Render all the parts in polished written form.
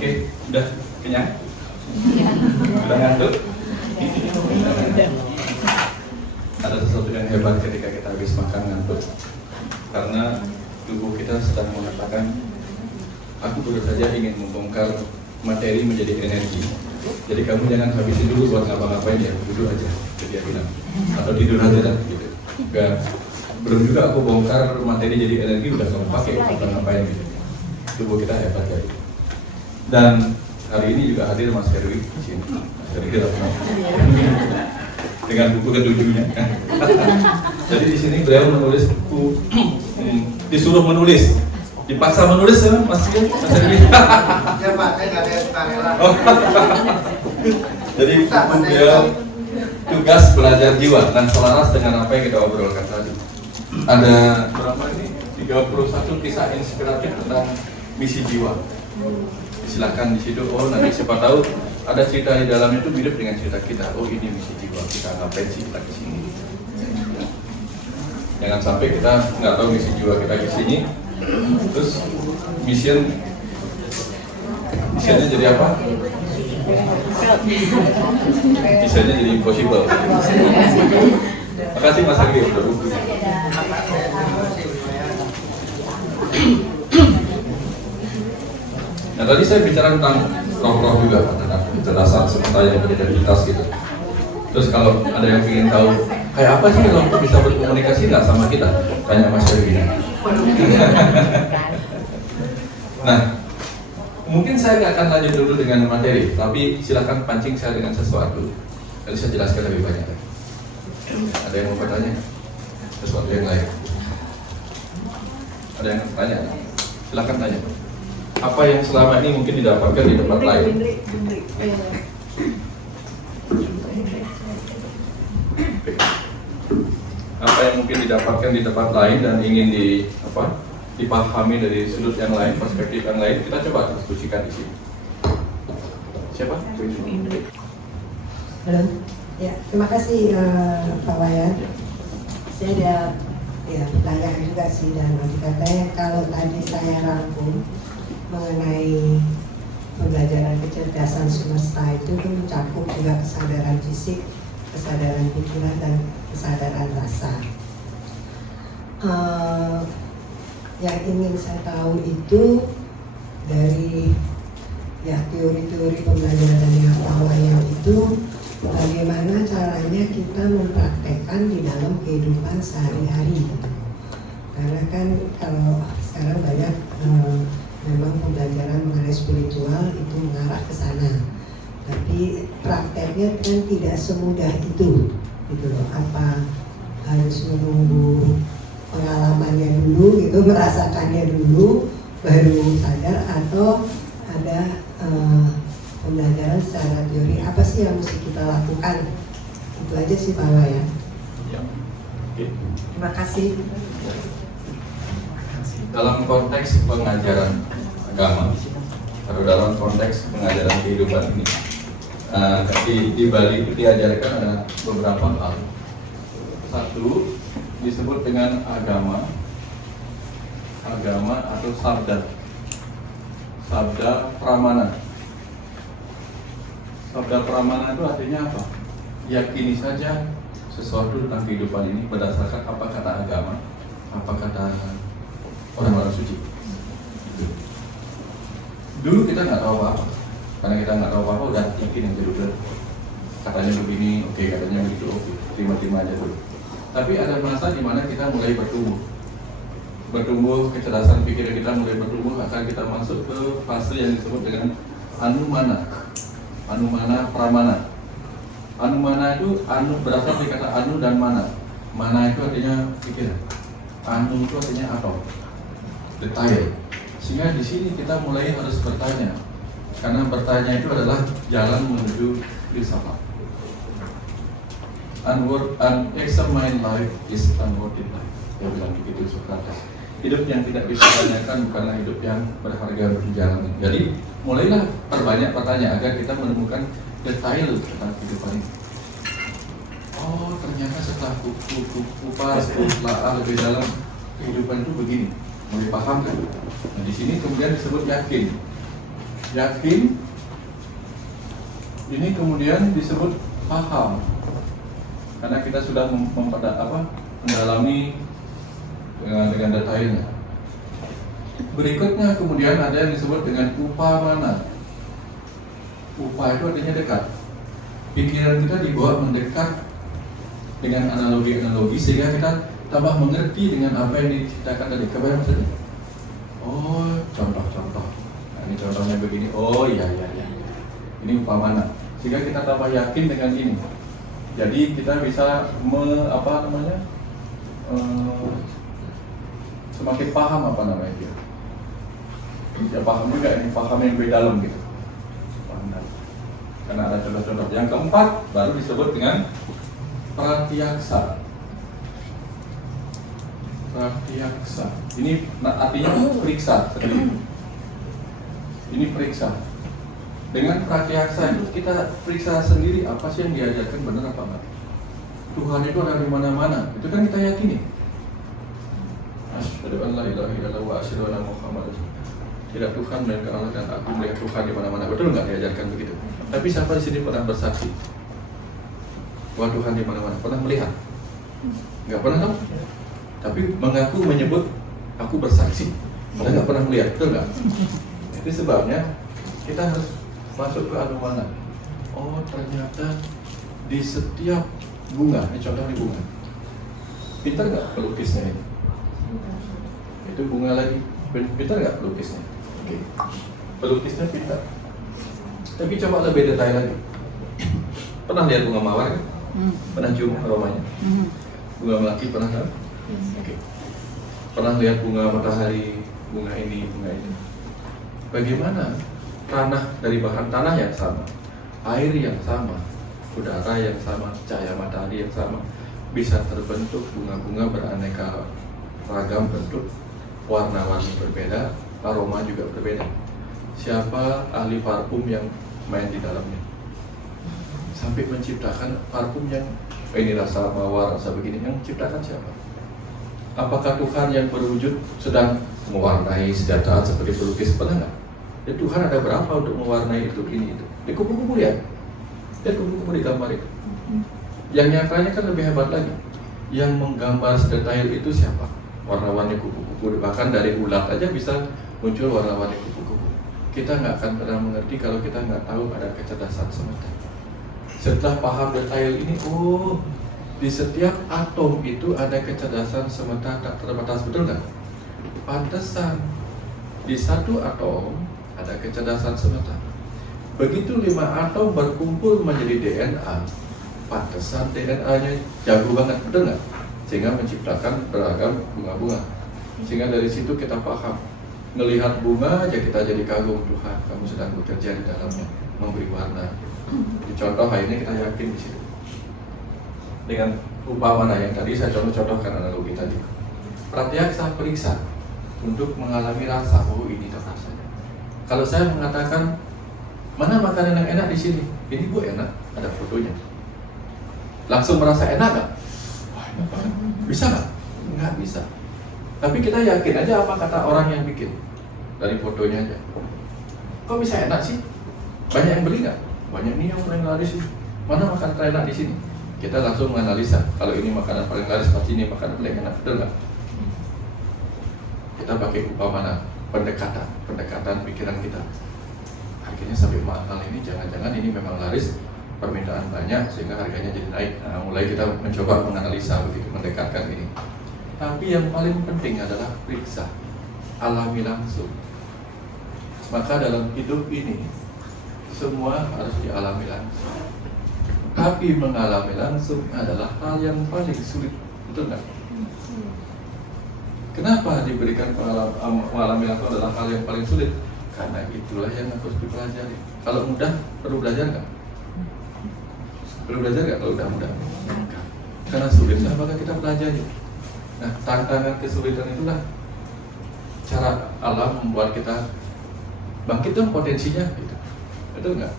Oke, udah kenyang? Udah ngantuk? Ada sesuatu yang hebat ketika kita habis makan ngantuk, karena tubuh kita sedang mengatakan, aku baru saja ingin membongkar materi menjadi energi. Jadi kamu jangan habisin dulu buat ngapa-ngapain ya, duduk aja, dia bilang, atau tidur aja dah, gitu. Enggak, belum juga aku bongkar materi jadi energi udah kamu pakai untuk ngapain gitu. Tubuh kita hebat ya. Dan hari ini juga hadir Mas Herwi di sini, Mas Herwi dengan buku ketujuhnya. Jadi di sini beliau menulis buku, disuruh menulis, dipaksa menulis ya Mas Herwi. Ya Pak, saya nggak ada sukarela. Jadi buku beliau tugas belajar jiwa dan selaras dengan apa yang kita obrolkan tadi. Ada berapa ini? 31 kisah inspiratif tentang misi jiwa. Silakan di situ. Oh, nanti siapa tahu ada cerita di dalamnya itu mirip dengan cerita kita. Oh, ini misi jiwa kita, ngapain sih kita kesini? Jangan sampai kita nggak tahu misi jiwa kita kesini, terus misinya jadi apa? Misinya jadi impossible. Makasih Mas Agi udah buku. Nah tadi saya bicara tentang roh-roh juga, tentang kecerdasan serta yang beridentitas gitu. Terus kalau ada yang ingin tahu kayak apa sih roh itu bisa berkomunikasi nggak sama kita, tanya Mas Herwi. Nah, mungkin saya nggak akan lanjut dulu dengan materi, tapi silakan pancing saya dengan sesuatu. Nanti saya jelaskan lebih banyak. Ada yang mau bertanya? Sesuatu yang lain? Ada yang tanya? Silakan tanya. Apa yang selama ini mungkin didapatkan di tempat lain? Apa yang mungkin didapatkan di tempat lain dan ingin dipahami dari sudut yang lain, perspektif yang lain, kita coba diskusikan di sini. Siapa? Halo, ya terima kasih Pak Wayan. Saya ada pertanyaan juga sih, dan katanya kalau tadi saya rangkum mengenai pembelajaran kecerdasan semesta itu mencakup juga kesadaran fisik, kesadaran pikiran, dan kesadaran rasa. Yang ingin saya tahu itu dari teori-teori pembelajaran yang Pak Wayan itu, bagaimana caranya kita mempraktekkan di dalam kehidupan sehari-hari. Karena kan kalau sekarang banyak memang pembelajaran mengenai spiritual itu mengarah ke sana, tapi prakteknya kan tidak semudah itu, gitu loh. Apa harus menunggu pengalamannya dulu, gitu, merasakannya dulu, baru sadar, atau ada pembelajaran secara teori? Apa sih yang mesti kita lakukan? Itu aja sih Pak Wayan. Ya. Oke. Terima kasih. Dalam konteks pengajaran agama atau dalam konteks pengajaran kehidupan ini, di Bali itu diajarkan ada beberapa hal. Satu disebut dengan agama atau sabda pramana. Sabda pramana itu artinya apa? Yakini saja sesuatu tentang kehidupan ini berdasarkan apa kata agama, apa kata orang-orang suci. Dulu kita nggak tahu apa-apa, karena kita nggak tahu apa-apa udah yakin aja dulu. Katanya begini, oke, katanya begitu, oke, terima-terima aja dulu. Tapi ada masa di mana kita mulai bertumbuh, kecerdasan pikiran kita mulai bertumbuh, akan kita masuk ke fase yang disebut dengan anumana pramana. Anumana itu berasal dari kata anu dan mana. Mana itu artinya pikiran, anu itu artinya atom, detail. Sehingga di sini kita mulai harus bertanya, karena bertanya itu adalah jalan menuju filsafat. Unexamined life is unworthy life. Dia bilang begitu Socrates. Hidup yang tidak dipertanyakan bukanlah hidup yang berharga berjalan. Jadi mulailah perbanyak pertanyaan agar kita menemukan detail tentang kehidupan ini. Oh, ternyata setelah kupas lebih dalam, kehidupan itu begini. Mulai paham kan? Nah di sini kemudian disebut yakin. yakin, ini kemudian disebut paham, karena kita sudah mendalami dengan detailnya. Berikutnya kemudian ada yang disebut dengan upamana. Upa itu artinya dekat. Pikiran kita dibawa mendekat dengan analogi-analogi sehingga kita tambah mengerti dengan apa yang diceritakan tadi. Kebayang maksudnya? Oh, contoh-contoh. Nah, ini contohnya begini. Oh, iya. Ini upamana. Sehingga kita tambah yakin dengan ini. Jadi kita bisa semakin paham apa namanya dia. Ya paham juga ini, paham yang lebih dalam gitu. Karena ada contoh-contoh. Yang keempat baru disebut dengan pratyaksa. Pratyaksa. Ini artinya periksa sendiri. Ini periksa. Dengan pratyaksa itu kita periksa sendiri apa sih yang diajarkan, benar apa enggak. Tuhan itu ada di mana-mana. Itu kan kita yakini. Asyhadu an la ilaha illallah wa asyhadu anna Muhammadar Rasulullah. Tidak Tuhan melainkan Allah dan aku melihat Tuhan di mana-mana. Betul nggak diajarkan begitu? Tapi siapa di sini pernah bersaksi bahwa Tuhan di mana-mana? Pernah melihat? Nggak pernah dong? Tapi mengaku menyebut aku bersaksi, padahal nggak pernah melihat, betul nggak? Itu sebabnya kita harus masuk ke anumana. Oh ternyata di setiap bunga, ini contohnya bunga. Pintar nggak pelukisnya ini? Itu bunga lagi. Pintar nggak pelukisnya? Oke. Pelukisnya pintar. Tapi coba lebih detail lagi. Pernah lihat bunga mawar kan? Pernah cium aromanya? Bunga melati pernah kan? Oke. Pernah lihat bunga matahari, bunga ini, bunga ini. Bagaimana tanah dari bahan tanah yang sama, air yang sama, udara yang sama, cahaya matahari yang sama, bisa terbentuk bunga-bunga beraneka ragam bentuk, warna-warni berbeda, aroma juga berbeda. Siapa ahli parfum yang main di dalamnya? Sampai menciptakan parfum yang ini rasa mawar, rasa begini, yang menciptakan siapa? Apakah Tuhan yang berwujud sedang mewarnai senjata seperti pelukis? Pernah nggak? Ya Tuhan ada berapa untuk mewarnai itu, ini, itu. Di kupu-kupu lihat. Lihat kupu-kupu di gambar itu. Yang nyatanya kan lebih hebat lagi. Yang menggambar sedetail itu siapa? Warna-warni kupu-kupu. Bahkan dari ulat aja bisa muncul warna-warni kupu-kupu. Kita nggak akan pernah mengerti kalau kita nggak tahu ada kecerdasan semesta. Setelah paham detail ini, oh di setiap atom itu ada kecerdasan semesta tak terbatas, betul nggak? Pantesan di satu atom ada kecerdasan semesta. Begitu 5 atom berkumpul menjadi DNA, pantesan DNA-nya jago banget, betul nggak? Sehingga menciptakan beragam bunga-bunga. Sehingga dari situ kita paham. Melihat bunga aja kita jadi kagum, Tuhan kamu sedang bekerja di dalamnya, memberi warna. Di contoh ini kita yakin di situ. Dengan upamana yang tadi saya contohkan analogi tadi. Pratyaksa periksa untuk mengalami rasa, oh ini rasanya. Kalau saya mengatakan mana makanan yang enak di sini, ini Bu enak, ada fotonya. Langsung merasa enak nggak? Wah enak banget. Bisa nggak? Nggak bisa. Tapi kita yakin aja apa kata orang yang bikin dari fotonya aja. Kok bisa enak sih? Banyak yang beli nggak? Banyak nih yang paling laris sih. Mana makanan terenak di sini? Kita langsung menganalisa. Kalau ini makanan paling laris, pasti ini makanan paling enak, betul nggak? Kita pakai upamana, pendekatan pikiran kita. Harganya sampai mahal ini, jangan-jangan ini memang laris, permintaan banyak sehingga harganya jadi naik. Nah, mulai kita mencoba menganalisa begitu, mendekatkan ini. Tapi yang paling penting adalah periksa, alami langsung. Maka dalam hidup ini semua harus dialami langsung. Tapi mengalami langsung adalah hal yang paling sulit, betul nggak? Kenapa diberikan mengalami langsung adalah hal yang paling sulit? Karena itulah yang harus dipelajari. Kalau mudah, perlu belajar nggak? Perlu belajar nggak kalau udah mudah? Karena sulitnya maka kita pelajari. Nah, tantangan kesulitan itulah cara alam membuat kita bangkit dong potensinya, gitu. Betul nggak?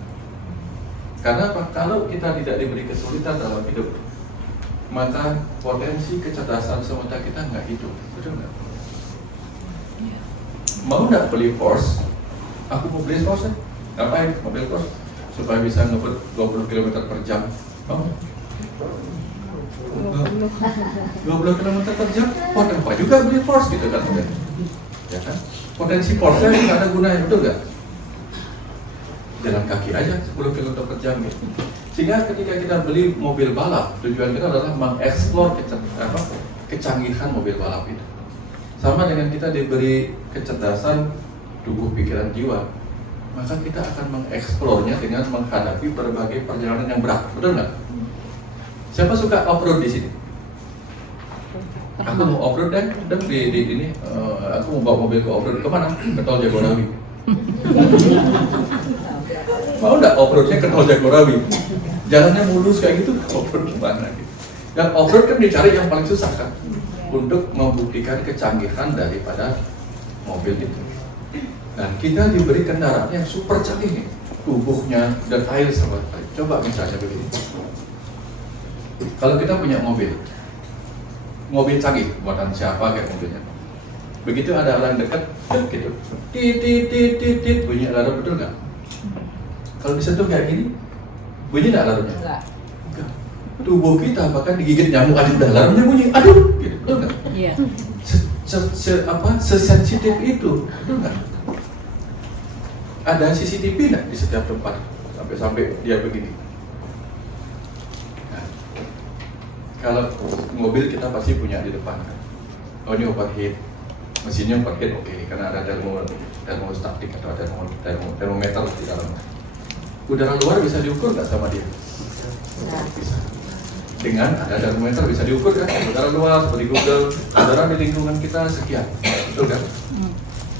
Karena apa? Kalau kita tidak diberi kesulitan dalam hidup, maka potensi kecerdasan semesta kita nggak hidup, betul nggak? Mau nggak beli Porsche? Aku mau beli cross ya. Ngapain? Mobil cross supaya bisa ngebut 20 km per jam. Oh. 20 km per jam, apa juga beli force gitu kan? Ya kan? Potensi force-nya nggak ada gunanya, betul nggak? Jalan kaki aja 10 km per jam gitu. Sehingga ketika kita beli mobil balap, tujuan kita adalah mengeksplor kecanggihan mobil balap itu. Sama dengan kita diberi kecerdasan tubuh, pikiran, jiwa, maka kita akan mengeksplornya dengan menghadapi berbagai perjalanan yang berat, betul nggak? Siapa suka off-road di sini? Aku mau off-road dan di ini, aku mau bawa mobil ke off-road kemana? Ke Tol Jagorawi. Mau nggak off-roadnya ke Tol Jagorawi? Jalannya mulus kayak gitu, off-road kemana? Dan off-road kan dicari yang paling susah kan, untuk membuktikan kecanggihan daripada mobil itu. Dan kita diberi kendaraan yang super canggih nih, tubuhnya dan air sama. Coba misalnya begini. Kalau kita punya mobil canggih, buatan siapa kayak mobilnya. Begitu ada orang dekat, gitu, tit, bunyi alarm, betul nggak? Kalau disentuh kayak gini, bunyi nggak alarmnya? Enggak. Tubuh kita bahkan digigit nyamuk aja udah alarmnya bunyi, aduh, gitu, betul nggak? Iya. Sesensitif itu, betul nggak? Ada CCTV nggak di setiap tempat sampai dia begini? Kalau mobil kita pasti punya di depan kan. Oh ini overheat, mesinnya overheat, oke, karena ada termostatik atau termometer di dalamnya. Udara luar bisa diukur nggak sama dia? Bisa. Dengan ada termometer bisa diukur kan? Udara luar seperti Google, udara di lingkungan kita sekian, betul kan?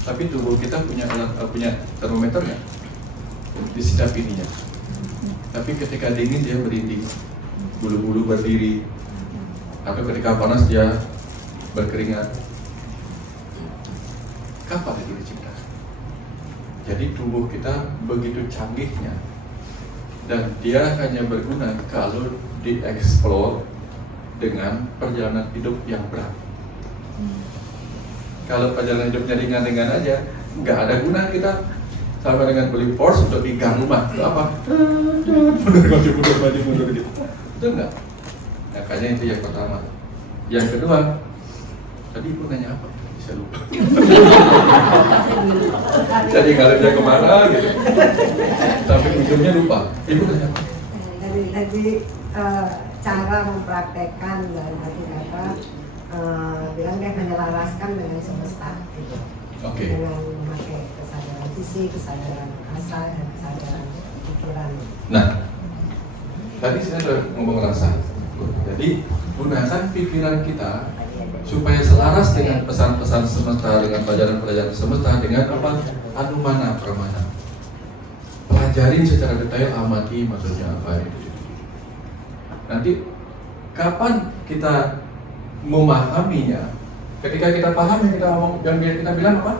Tapi tubuh kita punya termometer nggak? Di setiap ininya. Tapi ketika dingin dia berinding, bulu-bulu berdiri. Atau ketika panas dia berkeringat. Kapan itu diciptakan? Jadi tubuh kita begitu canggihnya, dan dia hanya berguna kalau dieksplor dengan perjalanan hidup yang berat. Kalau perjalanan hidupnya ringan-ringan aja, nggak ada guna kita. Sama dengan beli force untuk di gang rumah, itu apa? Mundur gitu. Itu enggak? Makanya itu yang pertama. Yang kedua, tadi ibu nanya apa? Bisa lupa. Jadi kalau dia kemana gitu, tapi ujungnya lupa. Ibu nanya apa? Tadi cara mempraktekkan dan kata bilang dia menyelaraskan dengan semesta gitu. Okay. Dengan memakai kesadaran fisik, kesadaran rasa, dan kesadaran pikiran. Nah, tadi saya sudah ngomong rasa. Jadi gunakan pikiran kita supaya selaras dengan pesan-pesan semesta, dengan pelajaran-pelajaran semesta, dengan apa? Anumana pramana. Pelajarin secara detail, amati maksudnya apa itu. Nanti kapan kita memahaminya? Ketika kita paham yang kita ngomong, yang kita bilang apa?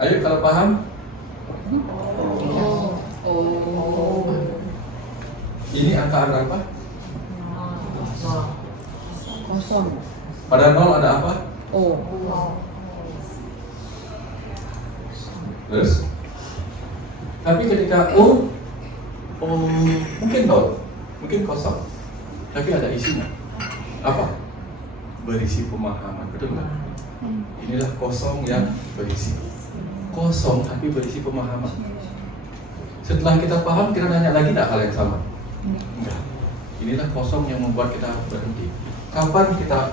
Ayo kalau paham. Ini angka berapa? Kosong. Pada 0 ada apa? Oh. Terus? Tapi ketika O mungkin 0, mungkin kosong. Tapi ada isinya. Apa? Berisi pemahaman, betul nggak? Inilah kosong yang berisi. Kosong tapi berisi pemahaman. Setelah kita paham, kita nanya lagi nggak hal yang sama? Enggak. Inilah kosong yang membuat kita berhenti. Kapan kita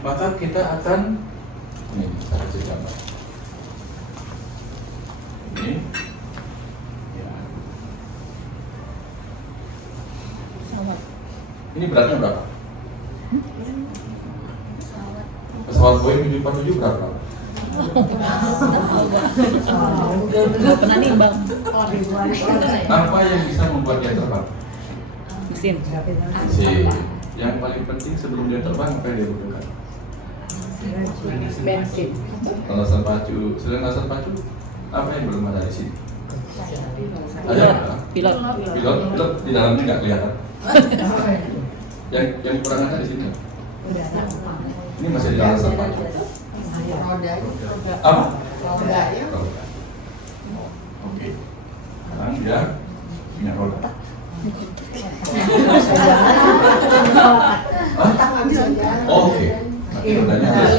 maka kita akan ini kita kasih gambar. Ini ya. Ini beratnya berapa? Pesawat Boeing 747 berapa? Nggak pernah nimbang. Apa yang bisa membuat dia terbang? Mesin. Yang paling penting sebelum dia terbang apa yang dia butuhkan? Bensin. Landasan pacu. Selain landasan pacu, apa yang belum ada di sini? Ada? Pilot. Pilot di dalamnya nggak kelihatan. Yang kurang ada di sini. Ini masih di landasan pacu. Roda. Apa? Roda ya. Roda. Oke. Sekarang dia punya roda. Otak nggak bisa jalan. Oh, oke. Nanti rodanya harus.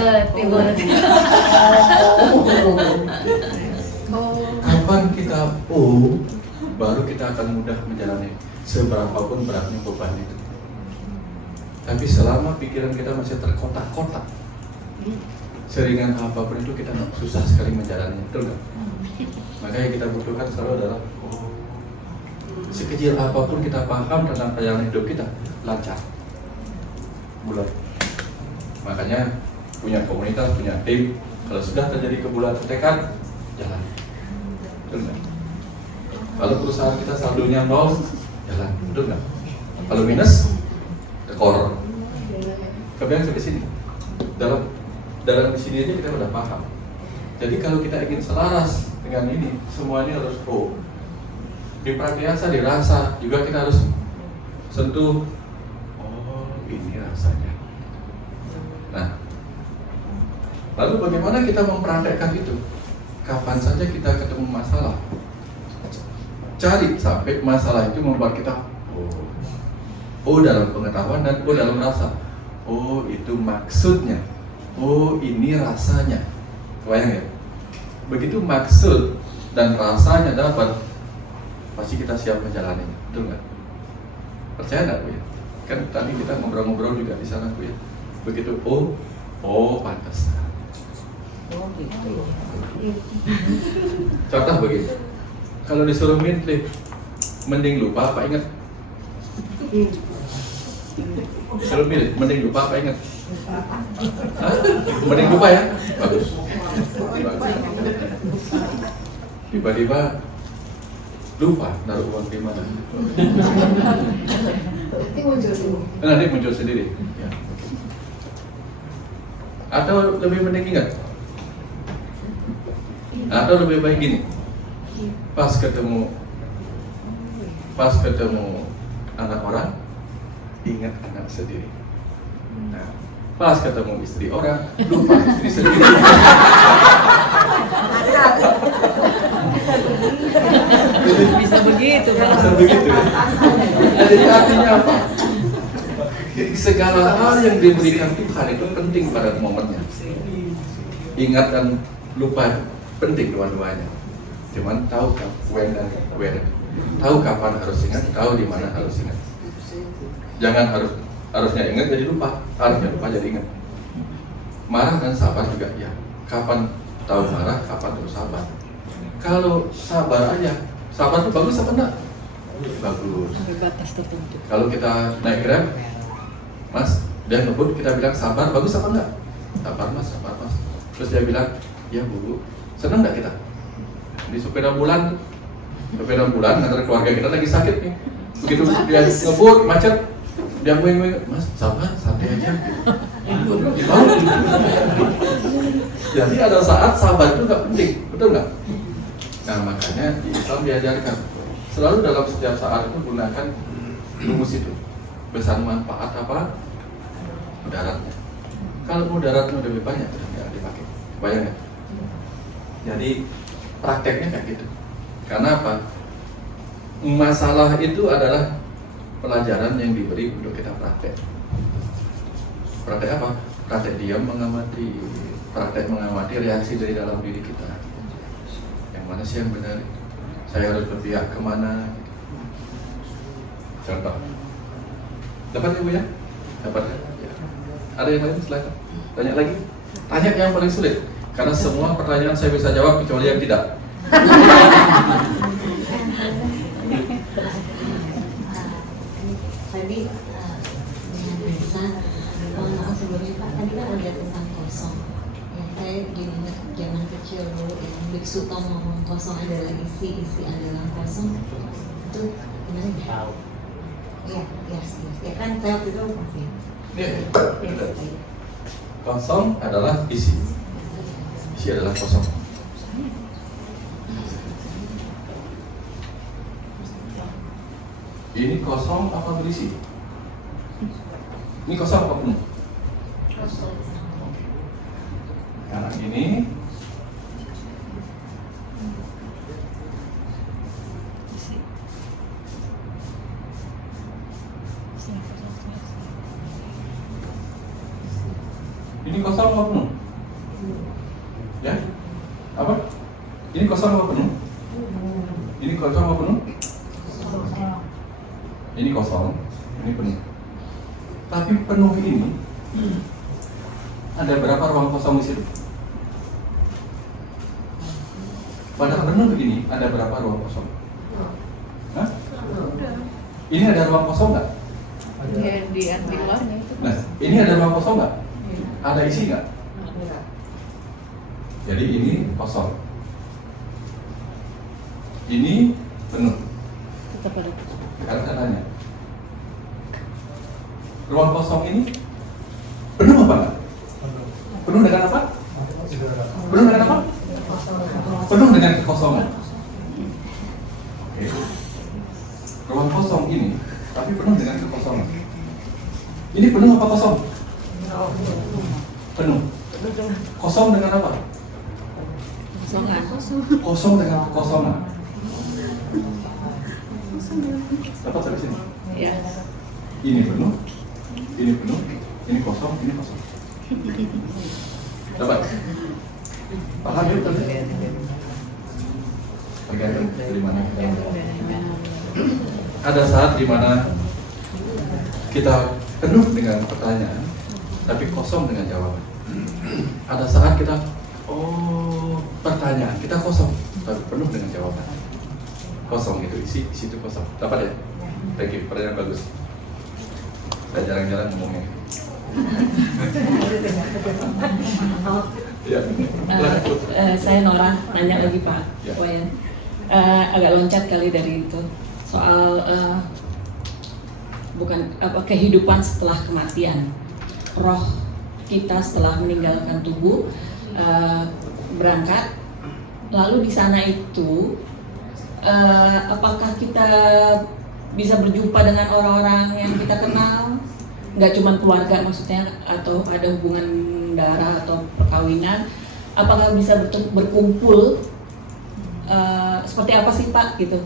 Kapan kita baru kita akan mudah menjalani seberapapun beratnya beban itu. Tapi selama pikiran kita masih terkotak-kotak, seringan apapun itu kita susah sekali menjalani, betul nggak? Makanya kita butuhkan selalu adalah sekecil apapun kita paham tentang perjalanan hidup kita lancar, bulat. Makanya punya komunitas, punya tim. Kalau sudah terjadi kebulatan tekad, jalan. Betul nggak? Kalau perusahaan kita saldonya 0, jalan. Betul nggak? Kalau minus, tekor. Kebayang sampai sini. Dalam di sini aja kita udah paham. Jadi kalau kita ingin selaras dengan ini, semuanya harus diperhatikan, dirasa. Juga kita harus sentuh. Oh, ini rasanya. Nah, lalu bagaimana kita mempraktekkan itu? Kapan saja kita ketemu masalah, cari sampai masalah itu membuat kita dalam pengetahuan dan dalam rasa. Oh, itu maksudnya. Oh, ini rasanya. Kebayang ya? Begitu maksud dan rasanya dapat, pasti kita siap menjalani. Betul nggak? Percaya nggak, Bu ya? Kan tadi kita ngobrol-ngobrol juga di sana, Bu ya. Begitu pantas. Oh gitu. Contoh begini, kalau disuruh milih, mending lupa apa ingat? Disuruh milih, mending lupa apa ingat? Hah? Mending lupa ya? Bagus. Tiba-tiba lupa naruh uang di mana? Nanti muncul sendiri. Ya. Atau lebih mending ingat? Atau lebih baik gini, pas ketemu anak orang, ingat anak sendiri. Nah, pas ketemu istri orang, lupa istri sendiri. Bisa begitu, Pak. Bisa begitu. Nah, jadi artinya apa? Segala hal yang diberikan Tuhan itu penting pada momennya. Ingat dan lupa penting dua-duanya. Cuman tahu when dan where. Tahu kapan harus ingat, tahu di mana harus ingat. Jangan harusnya ingat jadi lupa, harusnya lupa jadi ingat. Marah dan sabar juga ya. Kapan tahu marah, kapan terus sabar. Kalau sabar aja, sabar itu bagus apa enggak? Bagus. Sampai batas tertentu. Kalau kita naik Grab, Mas, dia ngebut, kita bilang sabar, bagus apa enggak? Sabar mas. Terus dia bilang, ya bu, senang enggak kita? Di sepeda bulan antara keluarga kita lagi sakit nih. Begitu dia ngebut, macet, dia wing, mas, sabar, santai aja. Jadi ada saat sabar itu nggak penting, betul nggak? Nah makanya di Islam diajarkan selalu dalam setiap saat itu gunakan rumus itu. Besar manfaat apa? Mudaratnya. Kalau mudaratnya lebih banyak, tidak dipakai. Bayang ya? Jadi prakteknya kayak gitu. Karena apa? Masalah itu adalah pelajaran yang diberi untuk kita praktek. Praktek apa? Praktek diam mengamati, praktek mengamati reaksi dari dalam diri kita. Yang mana sih yang benar? Saya harus berpihak kemana? Contoh. Dapat ya Bu ya? Dapat ya? Ada yang lain silakan. Tanya lagi. Tanya yang paling sulit. Karena semua pertanyaan saya bisa jawab kecuali yang tidak. Tadi dengan Risa, mohon maaf sebelumnya Pak, tadi kan ada tentang kosong. Yang saya ingat zaman kecil dulu yang Biksu Tom ngomong kosong adalah isi adalah kosong. Itu gimana ya? Iya, ya kan saya waktu itu masih. Iya. Kosong adalah isi. Isi adalah kosong. Ini kosong apa berisi? Ini kosong apa penuh? Kosong. Karena ini Ini kosong apa penuh? Ya? Apa? Ini kosong apa penuh? Ini kosong apa penuh? Ini kosong, ini penuh. Tapi penuh ini ada berapa ruang kosong di situ? Pada penuh ini ada berapa ruang kosong? Hah? Ini ada ruang kosong nggak? Ya, di luarnya itu. Nah, ini ada ruang kosong nggak? Ada isi nggak? Jadi ini kosong. Ini penuh. Tetap ada. Sekarang saya tanya, ruang kosong ini penuh apa enggak? Penuh dengan apa? Penuh dengan apa? Penuh dengan kekosongan. Oke. Ruang kosong ini, tapi penuh dengan kekosongan. Ini penuh apa kosong? Penuh. Kosong dengan apa? Kosongan. Kosong dengan kekosongan. Dapat sampai sini? Ya. Ini penuh, ini kosong, ini kosong. Dapat? Paham ya tadi? Oke, dari mana? Ada saat di mana kita penuh dengan pertanyaan, tapi kosong dengan jawaban. Ada saat kita, pertanyaan, kita kosong, tapi penuh dengan jawaban. Kosong itu, isi itu kosong. Dapat ya? Thank you, pertanyaan bagus. Saya jarang-jarang ngomongnya. Ya. Saya Nora, nanya lagi Pak Ya. Wayan. Agak loncat kali dari itu soal bukan apa kehidupan setelah kematian. Roh kita setelah meninggalkan tubuh berangkat, lalu di sana itu apakah kita bisa berjumpa dengan orang-orang yang kita kenal? Nggak cuma keluarga maksudnya, atau ada hubungan darah atau perkawinan, apakah bisa berkumpul seperti apa sih Pak gitu,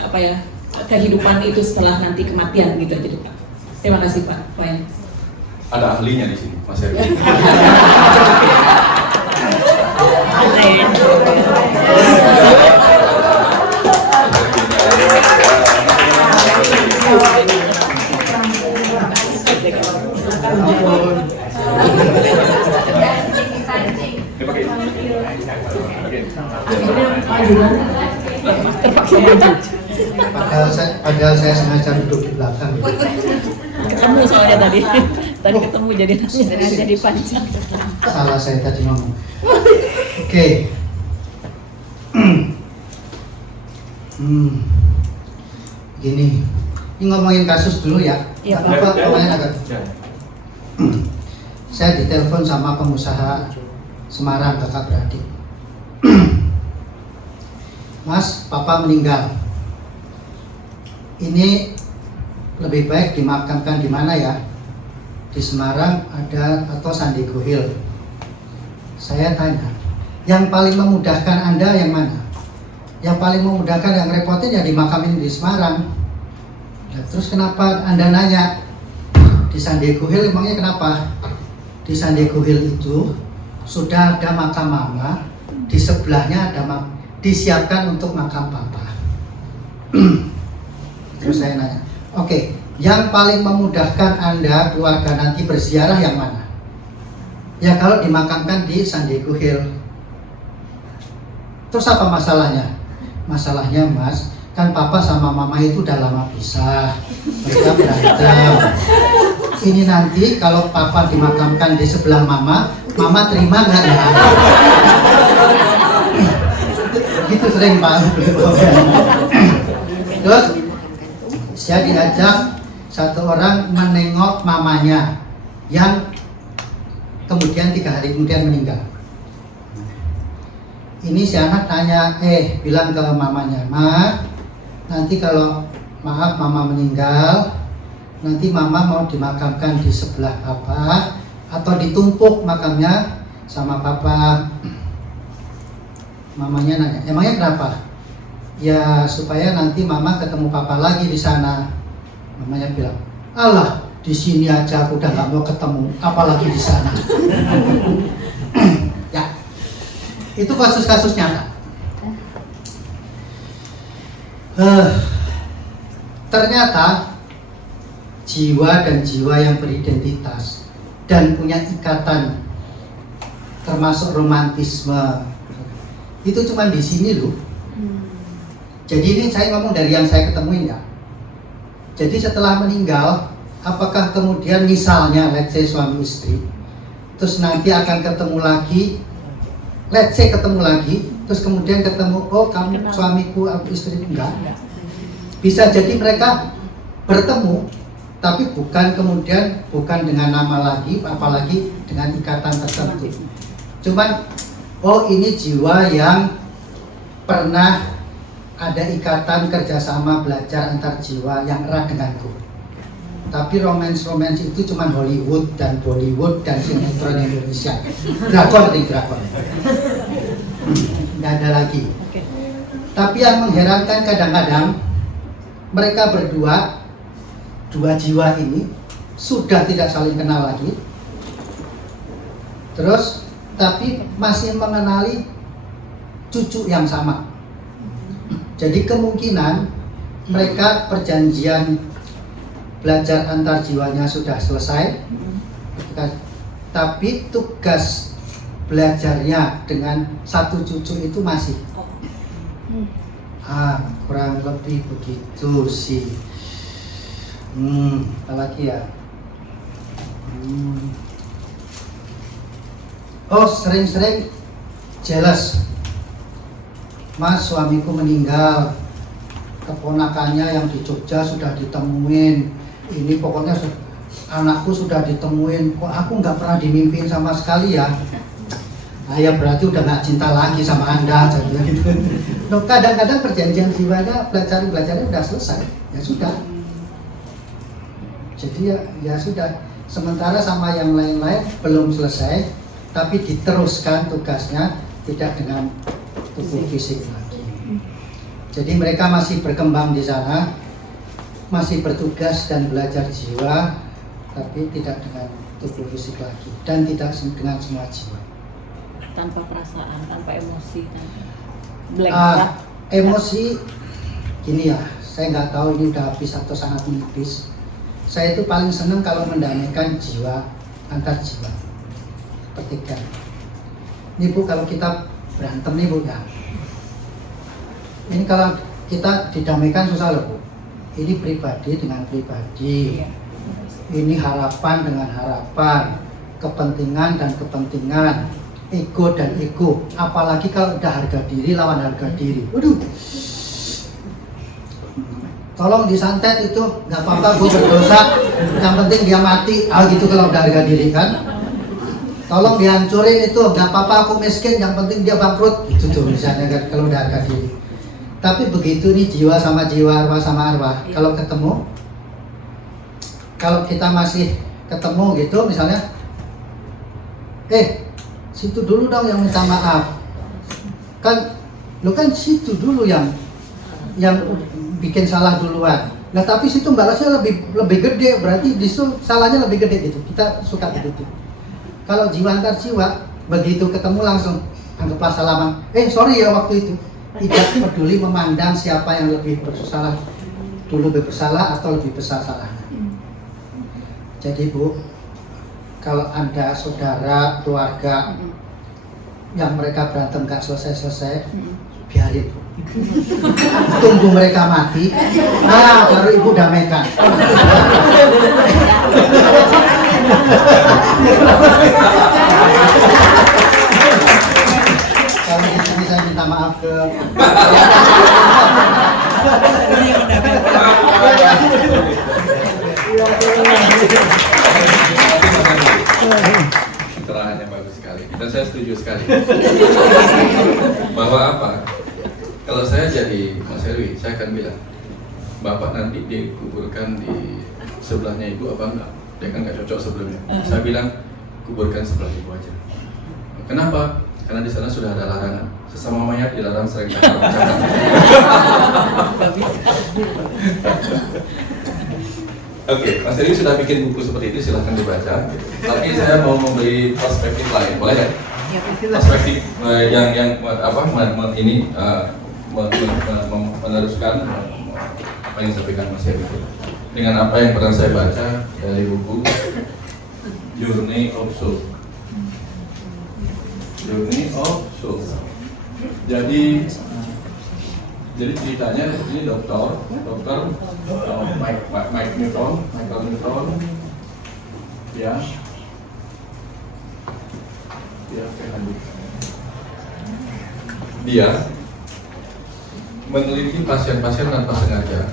apa ya, kehidupan itu setelah nanti kematian gitu jadi Pak. Terima kasih Pak Wayan. Ada ahlinya di sini, Mas Erwin. Padahal saya sengaja duduk di belakang. Ketemu soalnya tadi ketemu jadi sengaja dipancing. Salah saya tadi ngomong. Oke. Gini, ini ngomongin kasus dulu ya. Iya, Pak. Apa ngomongin agak. Ya. Saya ditelepon sama pengusaha Semarang, kakak beradik. Mas, papa meninggal. Ini lebih baik dimakamkan di mana ya? Di Semarang ada atau Sandiago Hill? Saya tanya, yang paling memudahkan Anda yang mana? Yang paling memudahkan, yang repotin ya dimakamin di Semarang. Nah, terus kenapa Anda nanya di Sandiago Hill? Emangnya kenapa? Di Sandiago Hill itu sudah ada makam mama, di sebelahnya ada disiapkan untuk makam papa. Terus saya nanya, oke, yang paling memudahkan Anda keluarga nanti berziarah yang mana? Ya kalau dimakamkan di Sandiago Hill. Terus apa masalahnya? Masalahnya Mas, kan papa sama mama itu udah lama pisah, mereka berantem. Ini nanti kalau papa dimakamkan di sebelah mama, mama terima nggak ya? Gitu sering Pak. Terus saya diajak satu orang menengok mamanya yang kemudian 3 hari kemudian meninggal. Ini si anak tanya, bilang ke mamanya, Ma, nanti kalau maaf mama meninggal, nanti mama mau dimakamkan di sebelah papa atau ditumpuk makamnya sama papa. Mamanya nanya, emangnya kenapa? Ya supaya nanti mama ketemu papa lagi di sana. Mamanya bilang, Allah, Di sini aja aku udah nggak mau ketemu, apalagi di sana. Ya, itu kasus-kasus nyata. Ternyata jiwa dan jiwa yang beridentitas dan punya ikatan termasuk romantisme itu cuma di sini loh. Jadi ini saya ngomong dari yang saya ketemuin ya. Jadi setelah meninggal, apakah kemudian misalnya let's say suami istri, terus nanti akan ketemu lagi, let's say ketemu lagi, terus kemudian ketemu, oh kamu suamiku, aku istriku, enggak. Bisa jadi mereka bertemu, tapi bukan kemudian bukan dengan nama lagi, apalagi dengan ikatan tertentu. Cuman, oh ini jiwa yang pernah ada ikatan kerjasama belajar antar jiwa yang erat denganku. Tapi romance itu cuma Hollywood dan Bollywood dan sinetron Indonesia. Drakor. Nggak ada lagi. Tapi yang mengherankan kadang-kadang mereka berdua, dua jiwa ini sudah tidak saling kenal lagi. Terus tapi masih mengenali cucu yang sama. Jadi kemungkinan mereka perjanjian belajar antar jiwanya sudah selesai, tapi tugas belajarnya dengan satu cucu itu masih kurang lebih begitu sih. Apalagi ya, oh sering-sering jealous. Mas, suamiku meninggal, keponakannya yang di Jogja sudah ditemuin, ini pokoknya anakku sudah ditemuin, kok aku nggak pernah dimimpiin sama sekali ya. Nah ya berarti udah nggak cinta lagi sama Anda, gitu. Nah, kadang-kadang perjanjian jiwanya belajarnya udah selesai, ya sudah. Jadi ya sudah. Sementara sama yang lain-lain belum selesai, tapi diteruskan tugasnya tidak dengan tubuh fisik lagi. Jadi mereka masih berkembang di sana, masih bertugas dan belajar jiwa, tapi tidak dengan tubuh fisik lagi dan tidak dengan semua jiwa. Tanpa perasaan, tanpa emosi, emosi, gini ya, saya nggak tahu ini udah habis atau sangat menipis. Saya itu paling senang kalau mendamaikan jiwa antar jiwa. Petikan. Ini Bu, kalau kita berantem nih Bu ya. Ini kalau kita didamaikan susah loh Bu. Ini pribadi dengan pribadi. Ini harapan dengan harapan, kepentingan dan kepentingan, ego dan ego. Apalagi kalau udah harga diri lawan harga diri. Waduh. Tolong disantet itu, nggak apa-apa gue berdosa. Yang penting dia mati. Gitu kalau udah harga diri kan. Tolong dihancurin itu, nggak apa-apa aku miskin, yang penting dia bangkrut. Itu tuh misalnya kan kalau udah harga diri. Tapi begitu nih jiwa sama jiwa, arwah sama arwah. Kalau ketemu, kalau kita masih ketemu gitu misalnya, situ dulu dong yang minta maaf. Kan, lo kan situ dulu yang bikin salah duluan. Nah tapi situ balasnya lebih gede, berarti disitu salahnya lebih gede gitu. Kita suka begitu. Kalau jiwa antar jiwa, begitu ketemu langsung anggaplah salaman. Sorry ya waktu itu. Tidak peduli memandang siapa yang lebih bersalah, dulu lebih bersalah atau lebih besar salahnya. Jadi Bu, kalau Anda saudara, keluarga yang mereka berantem gak selesai-selesai, biarin Bu. Tunggu mereka mati, baru Ibu damaikan. Kalau di sini saya minta maaf ke Keterangannya bagus sekali dan saya setuju sekali. Bahwa apa? Kalau saya jadi Mas Herwi, saya akan bilang, Bapak nanti dikuburkan di sebelahnya Ibu apa enggak? Dia kan nggak cocok sebelumnya. Saya bilang, kuburkan sebelah Ibu aja. Kenapa? Karena di sana sudah ada larangan. Sesama mayat dilarang sering cakap. Oke, Mas Heri sudah bikin buku seperti itu, silahkan dibaca. Tapi saya mau memberi perspektif lain, boleh ya? Ya, silakan. Perspektif yang meneruskan apa yang disampaikan Mas Heri dengan apa yang pernah saya baca dari buku Journey of Soul. Journey of Soul. Jadi ceritanya ini dokter Michael Newton, dia meneliti pasien-pasien tanpa sengaja,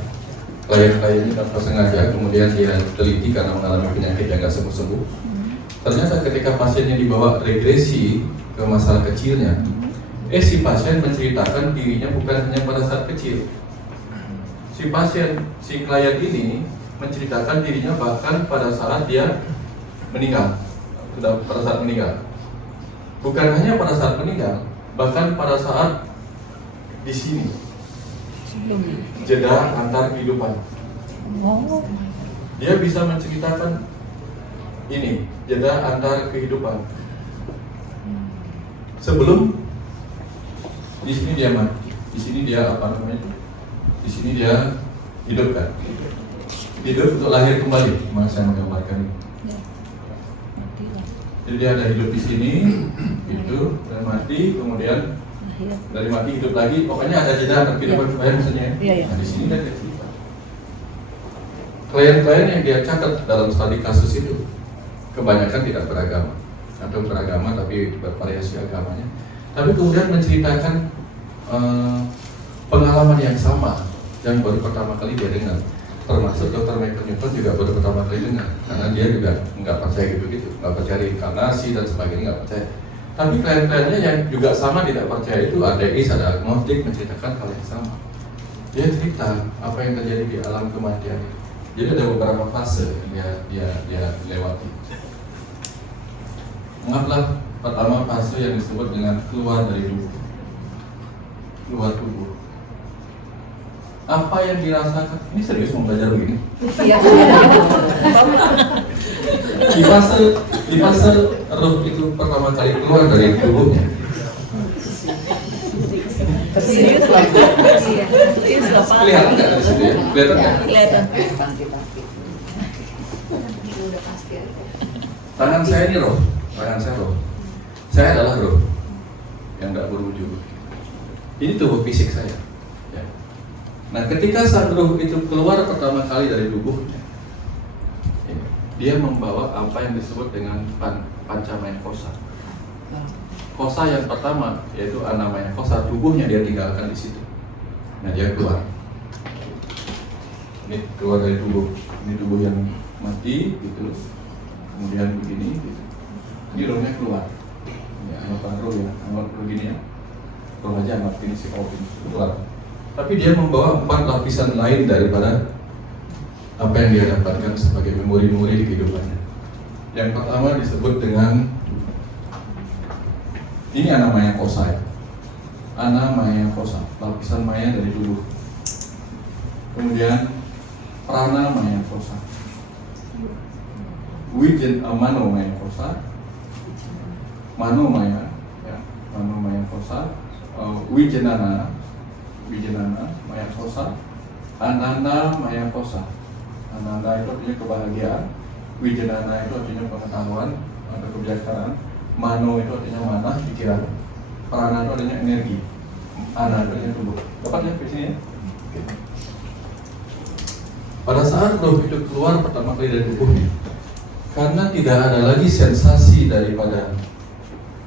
klien-kliennya tanpa sengaja, kemudian dia teliti karena mengalami penyakit yang nggak sembuh-sembuh. Ternyata ketika pasiennya dibawa regresi ke masa kecilnya, si pasien menceritakan dirinya bukan hanya pada saat kecil. Si klien ini menceritakan dirinya bahkan pada saat dia meninggal, sudah pada saat meninggal. Bukan hanya pada saat meninggal, bahkan pada saat di sini, jeda antar kehidupan. Dia bisa menceritakan ini, jeda antar kehidupan. Sebelum di sini dia mati, di sini dia di sini dia hidup kan? Hidup untuk lahir kembali, mas saya menggambarkan ini. Jadi dia ada hidup di sini, hidup dan mati, kemudian dari mati hidup lagi, pokoknya ada jeda antar kehidupan supaya maksudnya. Nah, di sini dan di sini. Klien-klien yang dia catat dalam studi kasus itu kebanyakan tidak beragama atau beragama tapi bervariasi agamanya. Tapi kemudian menceritakan pengalaman yang sama yang baru pertama kali dia dengar. Termasuk Dr. Michael Newton juga baru pertama kali dengar, karena dia juga nggak percaya gitu-gitu, nggak percaya reinkarnasi dan sebagainya, nggak percaya. Tapi klien-kliennya yang juga sama tidak percaya itu ateis, ada agnostik, menceritakan hal yang sama. Dia cerita apa yang terjadi di alam kematian. Jadi ada beberapa fase yang dia lewati. Anggaplah pertama fase yang disebut dengan keluar dari tubuh. Keluar tubuh. Apa yang dirasakan? Ini serius mau belajar begini? Iya. Di fase roh itu pertama kali keluar dari tubuhnya. Serius lah. Iya. Serius lah. Kelihatan nggak dari situ ya? Kelihatan nggak? Kelihatan. Tangan saya ini roh, tangan saya roh. Saya adalah roh yang nggak berwujud. Ini tubuh fisik saya. Ya. Nah, ketika sang roh itu keluar pertama kali dari tubuhnya, dia membawa apa yang disebut dengan pancamaya kosa. Kosa yang pertama yaitu anamaya kosa, tubuhnya dia tinggalkan di situ. Nah, dia keluar. Ini keluar dari tubuh. Ini tubuh yang mati, gitu. Kemudian begini, gitu. Ini rohnya keluar. Ya, anggap roh ya, anggap begini ya. Roh aja anggap ini psikologi keluar. Tapi dia membawa 4 lapisan lain daripada apa yang dia dapatkan sebagai memori-memori di kehidupannya. Yang pertama disebut dengan ini anamaya kosa ya. Anamaya kosa, lapisan maya dari tubuh. Kemudian pranamaya kosa, manomaya kosa, manomaya ya, manomaya kosa, wijenana maya kosa, ananda maya kosa. Ananda itu artinya kebahagiaan, wijenana itu artinya pengetahuan atau kebijaksanaan, mano itu artinya mana, pikiran, prana itu artinya energi, ana itu artinya tubuh. Dapat ya di sini ya? Pada saat roh itu keluar pertama kali dari tubuhnya, karena tidak ada lagi sensasi daripada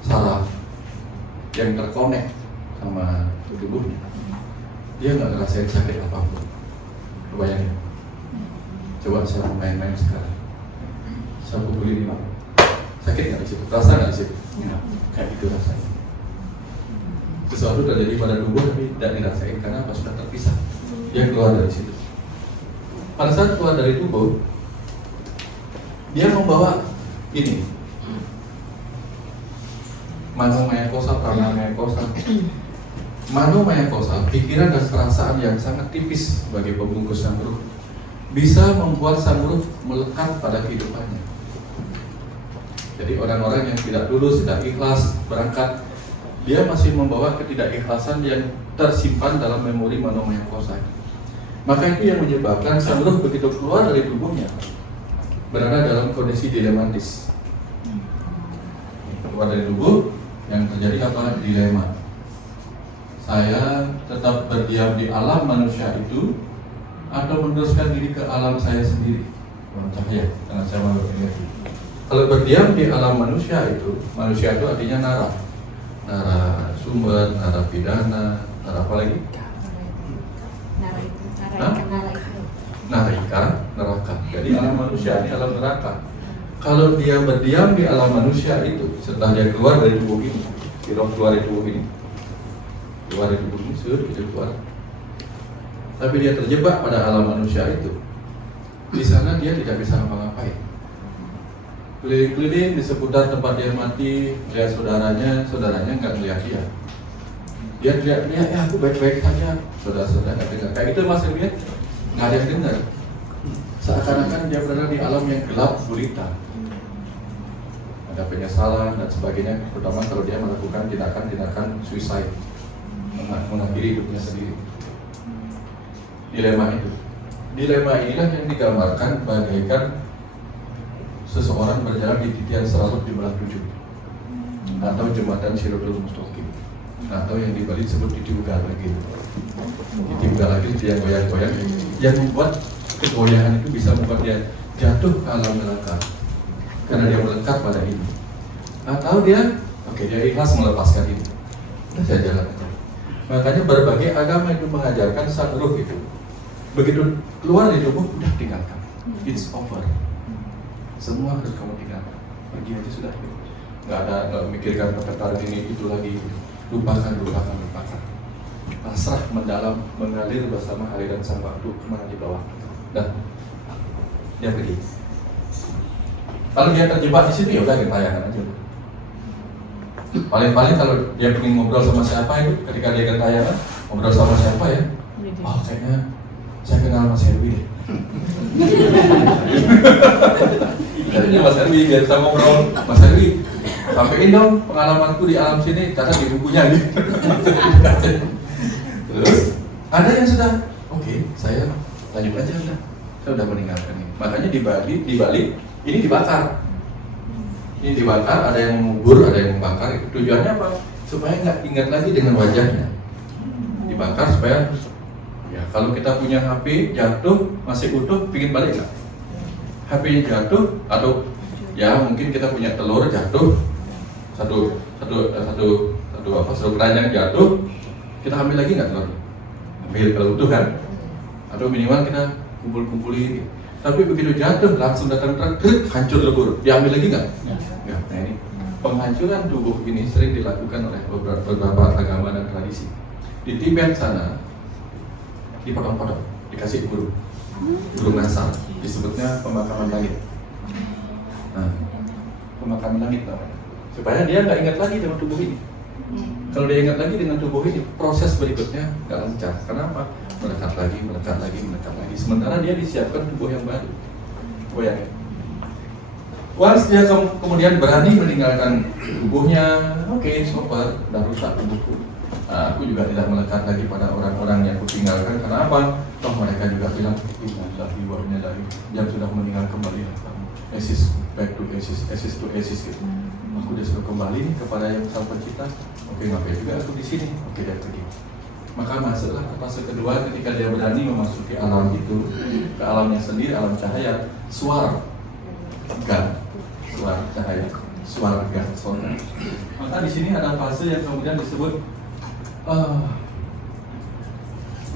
saraf yang terkonek sama tubuhnya, dia nggak ngerasain sakit apapun. Bayangin, coba saya main-main sekarang, saya pukulin ini, sakit nggak di situ? Rasa nggak di situ? Ya, kayak gitu rasanya. Sesuatu terjadi pada tubuh tapi tidak dirasain karena apa? Sudah terpisah. Dia keluar dari situ. Pada saat keluar dari tubuh, dia membawa ini, manomaya kosa, pranamaya kosa. Manomaya kosa, pikiran dan perasaan yang sangat tipis sebagai pembungkus sang roh. bisa membuat sang ruh melekat pada kehidupannya. Jadi orang-orang yang tidak tulus, tidak ikhlas berangkat, dia masih membawa ketidakikhlasan yang tersimpan dalam memori Manomaya Kosa. Maka itu yang menyebabkan sang ruh begitu keluar dari tubuhnya berada dalam kondisi dilematis. Keluar dari tubuh, yang terjadi apa? Dilema. Saya tetap berdiam di alam manusia itu atau meneruskan diri ke alam saya sendiri, alam cahaya, karena saya mau berenergi. Kalau berdiam di alam manusia itu artinya nara, nara sumber, nara pidana, nara apa lagi? Narika, neraka. Jadi alam manusia ini alam neraka. Kalau dia berdiam di alam manusia itu, setelah dia keluar dari tubuh ini, roh keluar dari tubuh ini, sudah keluar. Tapi dia terjebak pada alam manusia itu. Di sana dia tidak bisa ngapa-ngapain. Keliling-keliling di seputar tempat dia mati, lihat saudaranya nggak melihat dia. Dia teriak-teriak, ya aku baik-baik saja. Saudara-saudara nggak dengar. Kayak gitu masih lihat, nggak ada yang dengar. Seakan-akan dia berada di alam yang gelap gulita. Ada penyesalan dan sebagainya, terutama kalau dia melakukan tindakan-tindakan suicide, mengakhiri hidupnya sendiri. Dilema itu. Dilema inilah yang digambarkan bagaikan seseorang berjalan di titian serabut di belah 7 atau jembatan Siratul Mustaqim atau yang di Bali disebut titi ugal lagi. Titi ugal lagi dia goyang-goyang yang membuat kegoyangan itu bisa membuat dia jatuh ke alam neraka karena dia melekat pada ini. Atau dia ikhlas melepaskan ini. Saya jalan aja. Makanya berbagai agama itu mengajarkan sang ruh itu begitu keluar dari tubuh udah tinggalkan. It's over. Semua harus kamu tinggalkan. Pergi aja sudah. Nggak memikirkan ketertarikan ini itu lagi. Lupakan. Pasrah mendalam, mengalir bersama aliran sang waktu kemana di bawah. Dan dia pergi. Kalau dia terjebak di situ ya udah tayangan aja. Paling-paling kalau dia ingin ngobrol sama siapa itu, ketika dia tayangan ngobrol sama siapa ya? Oh kayaknya saya kenal Mas Herwi deh. Jadinya Mas Herwi biar kita ngobrol. Mas Herwi, sampein dong pengalamanku di alam sini, catat di bukunya nih. Terus ada yang sudah, oke, saya lanjut aja udah. Saya udah meninggalkan ini. Makanya di Bali ini dibakar. Ini dibakar, ada yang mengubur, ada yang membakar. Tujuannya apa? Supaya nggak ingat lagi dengan wajahnya. Dibakar supaya ya kalau kita punya HP jatuh masih utuh, pingin balik nggak? HP-nya jatuh atau ya mungkin kita punya telur jatuh satu keranjang jatuh, kita ambil lagi nggak telur? Ambil kalau utuh kan? Atau minimal kita kumpul-kumpulin. Tapi begitu jatuh langsung datang truk hancur lebur. Diambil lagi nggak? Nggak. Nah ini penghancuran tubuh ini sering dilakukan oleh beberapa agama dan tradisi. Di Tibet sana dipotong-potong, dikasih burung nasal, disebutnya pemakaman langit. Nah, pemakaman langit namanya. Supaya dia nggak ingat lagi dengan tubuh ini. Kalau dia ingat lagi dengan tubuh ini, proses berikutnya nggak lancar. Kenapa? Melekat lagi. Sementara dia disiapkan tubuh yang baru. Bayangin. Once dia kemudian berani meninggalkan tubuhnya, oke, sobat, udah rusak tubuhku. Nah, aku juga tidak melekat lagi pada orang-orang yang aku tinggalkan. Karena apa? Toh mereka juga bilang, innalillahi wa inna ilaihi raji'un, yang sudah meninggal kembali kamu. Esis, back to esis to esis gitu. Aku dia sudah kembali nih kepada yang sang pencipta. Oke, ngapain juga aku di sini? Oke, dia pergi. Maka masuklah ke fase kedua ketika dia berani memasuki alam itu, ke alamnya sendiri, alam cahaya, suara cahaya, surga. Maka di sini ada fase yang kemudian disebut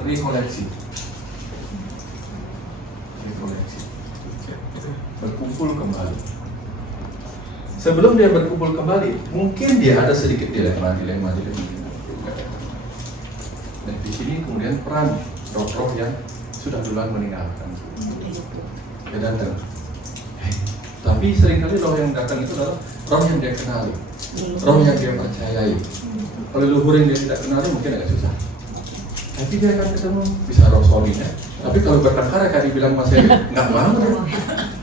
rekoleksi, berkumpul kembali. Sebelum dia berkumpul kembali, mungkin dia ada sedikit dilema. Dan di sini kemudian peran roh-roh yang sudah duluan meninggalkan. Dia datang. Tapi seringkali roh yang datang itu adalah roh yang dia kenali, roh yang dia percayai. Kalau leluhur yang dia tidak kenali mungkin agak susah. Tapi dia akan ketemu, bisa roh suaminya. Tapi kalau bertengkar kayak dibilang Mas Heri, nggak mau deh.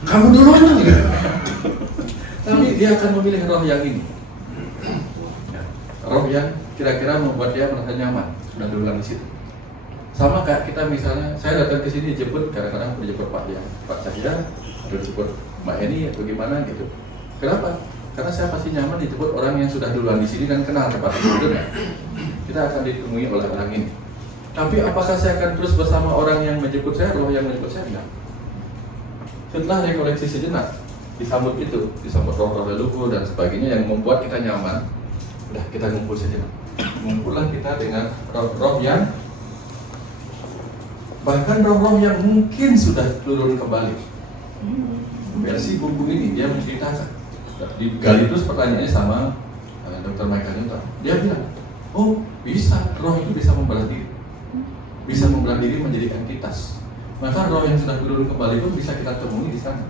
Kamu duluan gitu. Tapi dia akan memilih roh yang ini. Ya, roh yang kira-kira membuat dia merasa nyaman, sudah duluan di situ. Sama kayak kita misalnya, saya datang ke sini jemput, kadang-kadang aku dijemput Pak Cahya, atau dijemput Mbak Eni atau gimana gitu. Kenapa? Karena saya pasti nyaman dijemput orang yang sudah duluan di sini dan kenal tempat itu. Kita akan ditemui oleh orang ini. Tapi apakah saya akan terus bersama orang yang menjemput saya, roh yang menjemput saya? Enggak. Setelah rekoleksi sejenak, disambut roh-roh leluhur dan sebagainya yang membuat kita nyaman, udah kita ngumpul sejenak. Ngumpullah kita dengan roh-roh yang, bahkan roh-roh yang mungkin sudah turun kembali. Versi buku ini dia menceritakan. Digali terus pertanyaannya sama Dr. Michael Newton. Dia bilang, oh bisa, roh itu bisa membelah diri. Bisa membelah diri menjadi entitas. Maka roh yang sudah turun kembali pun bisa kita temui di sana.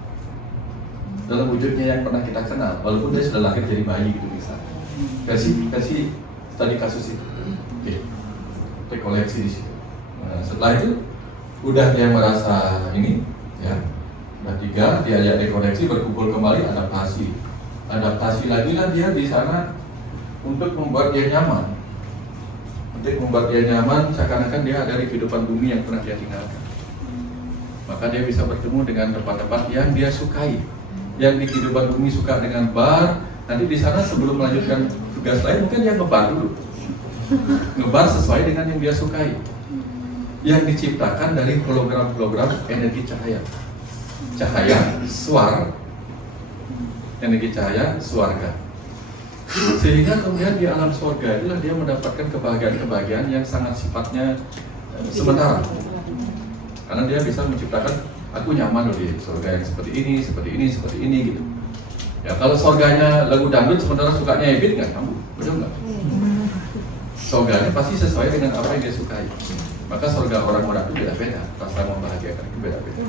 Dalam wujudnya yang pernah kita kenal, walaupun dia sudah lahir jadi bayi gitu misalnya. Versi tadi kasus itu. Oke. Rekoleksi di situ. Nah, setelah itu udah dia merasa ini, ya. Udah 3, diajak rekoleksi, berkumpul kembali, adaptasi. Adaptasi lagi lah dia di sana untuk membuat dia nyaman. Untuk membuat dia nyaman, seakan-akan dia ada di kehidupan bumi yang pernah dia tinggalkan. Maka dia bisa bertemu dengan tempat-tempat yang dia sukai. Yang di kehidupan bumi suka dengan bar, nanti di sana sebelum melanjutkan tugas lain mungkin dia ngebar dulu. Ngebar sesuai dengan yang dia sukai. Yang diciptakan dari hologram-hologram energi cahaya. Cahaya, suar, energi cahaya, suarga. Sehingga kemudian di alam surga itulah dia mendapatkan kebahagiaan-kebahagiaan yang sangat sifatnya sementara. Karena dia bisa menciptakan, aku nyaman loh di surga yang seperti ini, seperti ini, seperti ini gitu. Ya kalau surganya lagu dangdut sementara sukanya Ebit nggak kamu, betul nggak? Surganya pasti sesuai dengan apa yang dia sukai. Maka surga orang muda itu beda-beda, rasa membahagiakan itu beda-beda.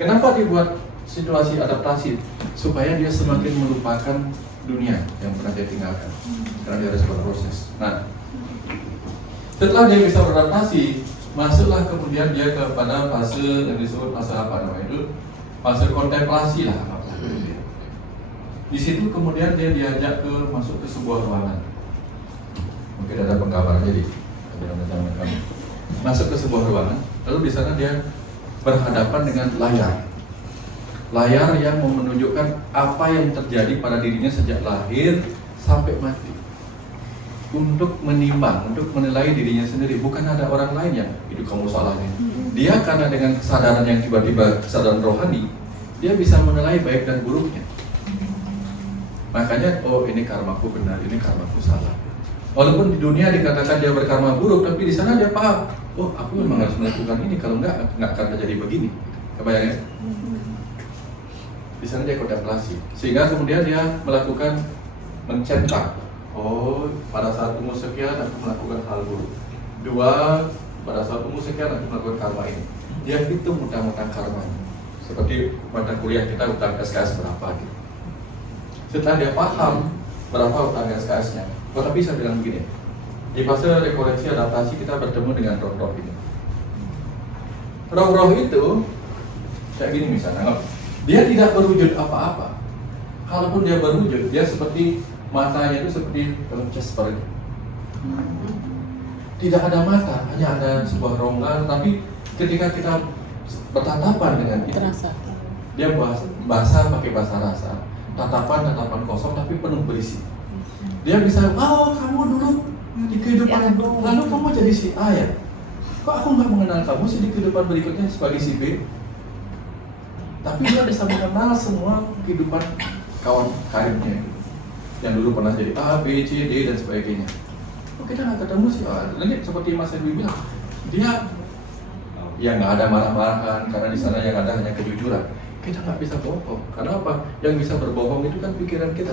Kenapa dibuat situasi adaptasi? Supaya dia semakin melupakan dunia yang pernah dia tinggalkan. Karena dia harus berproses. Nah, setelah dia bisa beradaptasi, masuklah kemudian dia kepada fase yang disebut fase apa namanya itu? Fase kontemplasi lah. Di situ kemudian dia diajak masuk ke sebuah ruangan. Mungkin ada penggambaran jadi zaman kami. Masuk ke sebuah ruangan, lalu di sana dia berhadapan dengan layar. Layar yang menunjukkan apa yang terjadi pada dirinya sejak lahir sampai mati. Untuk menimbang, untuk menilai dirinya sendiri. Bukan ada orang lain yang itu kamu salahnya. Dia karena dengan kesadaran yang tiba-tiba, kesadaran rohani, dia bisa menilai baik dan buruknya. Makanya, oh ini karmaku benar, ini karmaku salah. Walaupun di dunia dikatakan dia berkarma buruk, tapi di sana dia paham, oh aku memang harus melakukan ini, kalau enggak akan terjadi begini. Kebayang ya? Di sana dia kontemplasi, sehingga kemudian dia melakukan mencetak. Oh, pada saat umur sekian aku melakukan hal buruk. 2, pada saat umur sekian aku melakukan karma ini. Dia hitung utang-utang karmanya. Seperti mata kuliah kita utang SKS berapa gitu. Setelah dia paham berapa utang SKS-nya, maka bisa bilang begini. Di fase rekoleksi adaptasi kita bertemu dengan roh-roh ini. Roh-roh itu kayak gini misalnya. Dia tidak berwujud apa-apa. Kalaupun dia berwujud, dia seperti matanya itu seperti Casper. Tidak ada mata, hanya ada sebuah rongga. Tapi ketika kita bertatapan dengan itu, dia bahasa pakai bahasa rasa. Tatapan kosong tapi penuh berisi. Dia bisa, oh kamu dulu di kehidupan lalu kamu jadi si A ya. Kok aku nggak mengenal kamu sih di kehidupan berikutnya sebagai si B? Tapi dia bisa mengenal semua kehidupan kawan karibnya yang dulu pernah jadi A, B, C, D dan sebagainya. Kok kita nggak ketemu sih? Nanti seperti Mas Edwi bilang, dia ya nggak ada marah-marahan karena di sana yang ada hanya kejujuran. Kita nggak bisa bohong. Karena apa? Yang bisa berbohong itu kan pikiran kita.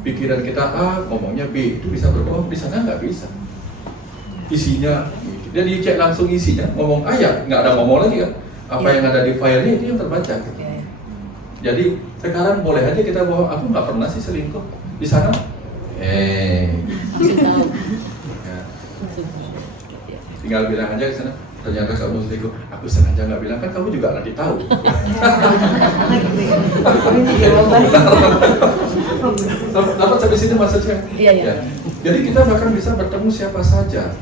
Pikiran kita A, ngomongnya B, itu bisa berbohong. Di sana nggak bisa. Isinya, dia dicek langsung isinya. Ngomong A ya, nggak ada ngomong lagi kan? Apa yang ada di filenya itu yang terbaca. Jadi sekarang boleh aja kita bohong. Aku nggak pernah sih selingkuh. Di sana, Masih tahu. Tinggal bilang aja ke sana, ternyata kamu selingkuh. Aku sengaja nggak bilang, kan kamu juga nanti tahu. Dapat sampai sini maksudnya? Iya, iya. Ya. Jadi kita bahkan bisa bertemu siapa saja.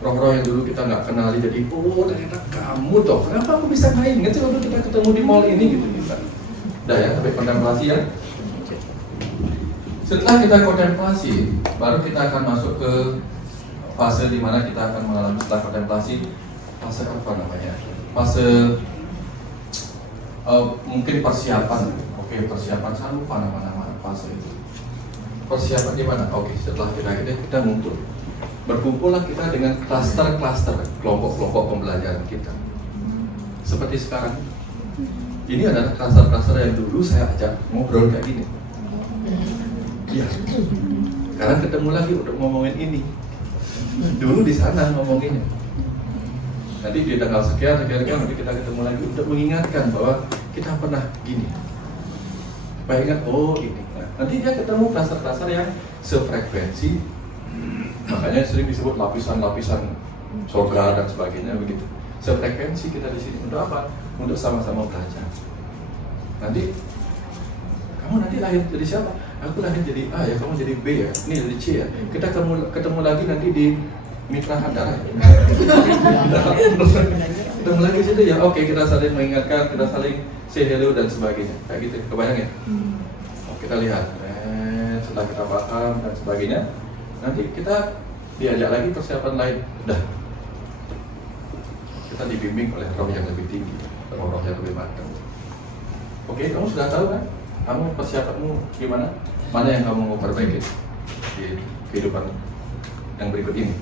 Roh-roh yang dulu kita nggak kenali, jadi oh ternyata kamu toh. Kenapa aku bisa main? Nggak sih waktu kita ketemu di mall ini gitu bisa. Udah ya, sampai kontemplasi ya. Setelah kita kontemplasi, baru kita akan masuk ke fase di mana kita akan mengalami setelah kontemplasi, fase apa namanya? Fase mungkin persiapan. Oke, persiapan, saya lupa nama-nama fase itu. Persiapan di mana? Oke, setelah kita ngumpul. Berkumpullah kita dengan klaster-klaster, kelompok-kelompok pembelajaran kita. Seperti sekarang. Ini adalah klaster-klaster yang dulu saya ajak ngobrol kayak gini. Iya. Sekarang ketemu lagi untuk ngomongin ini. Dulu di sana ngomonginnya. Nanti di tanggal sekian nanti kita ketemu lagi untuk mengingatkan bahwa kita pernah gini. Supaya ingat, oh ini. Nah, nanti dia ketemu klaster-klaster yang sefrekuensi. Makanya sering disebut lapisan-lapisan surga dan sebagainya begitu. Sefrekuensi kita di sini untuk apa? Untuk sama-sama belajar. Nanti kamu nanti lahir jadi siapa? Aku lahir jadi A ya, kamu jadi B ya, ini jadi C ya. Kita ketemu lagi nanti di Mitra Handara. Ketemu lagi situ ya. Oke, kita saling mengingatkan, kita saling say hello dan sebagainya. Kayak gitu, kebayang ya? Kita lihat. Setelah kita paham dan sebagainya, nanti kita diajak lagi persiapan lain. Udah. Kita dibimbing oleh roh yang lebih tinggi, roh yang lebih matang. Oke, kamu sudah tahu kan? Kamu persiapanmu gimana? Mana yang kamu mau perbaiki di kehidupan yang berikut ini?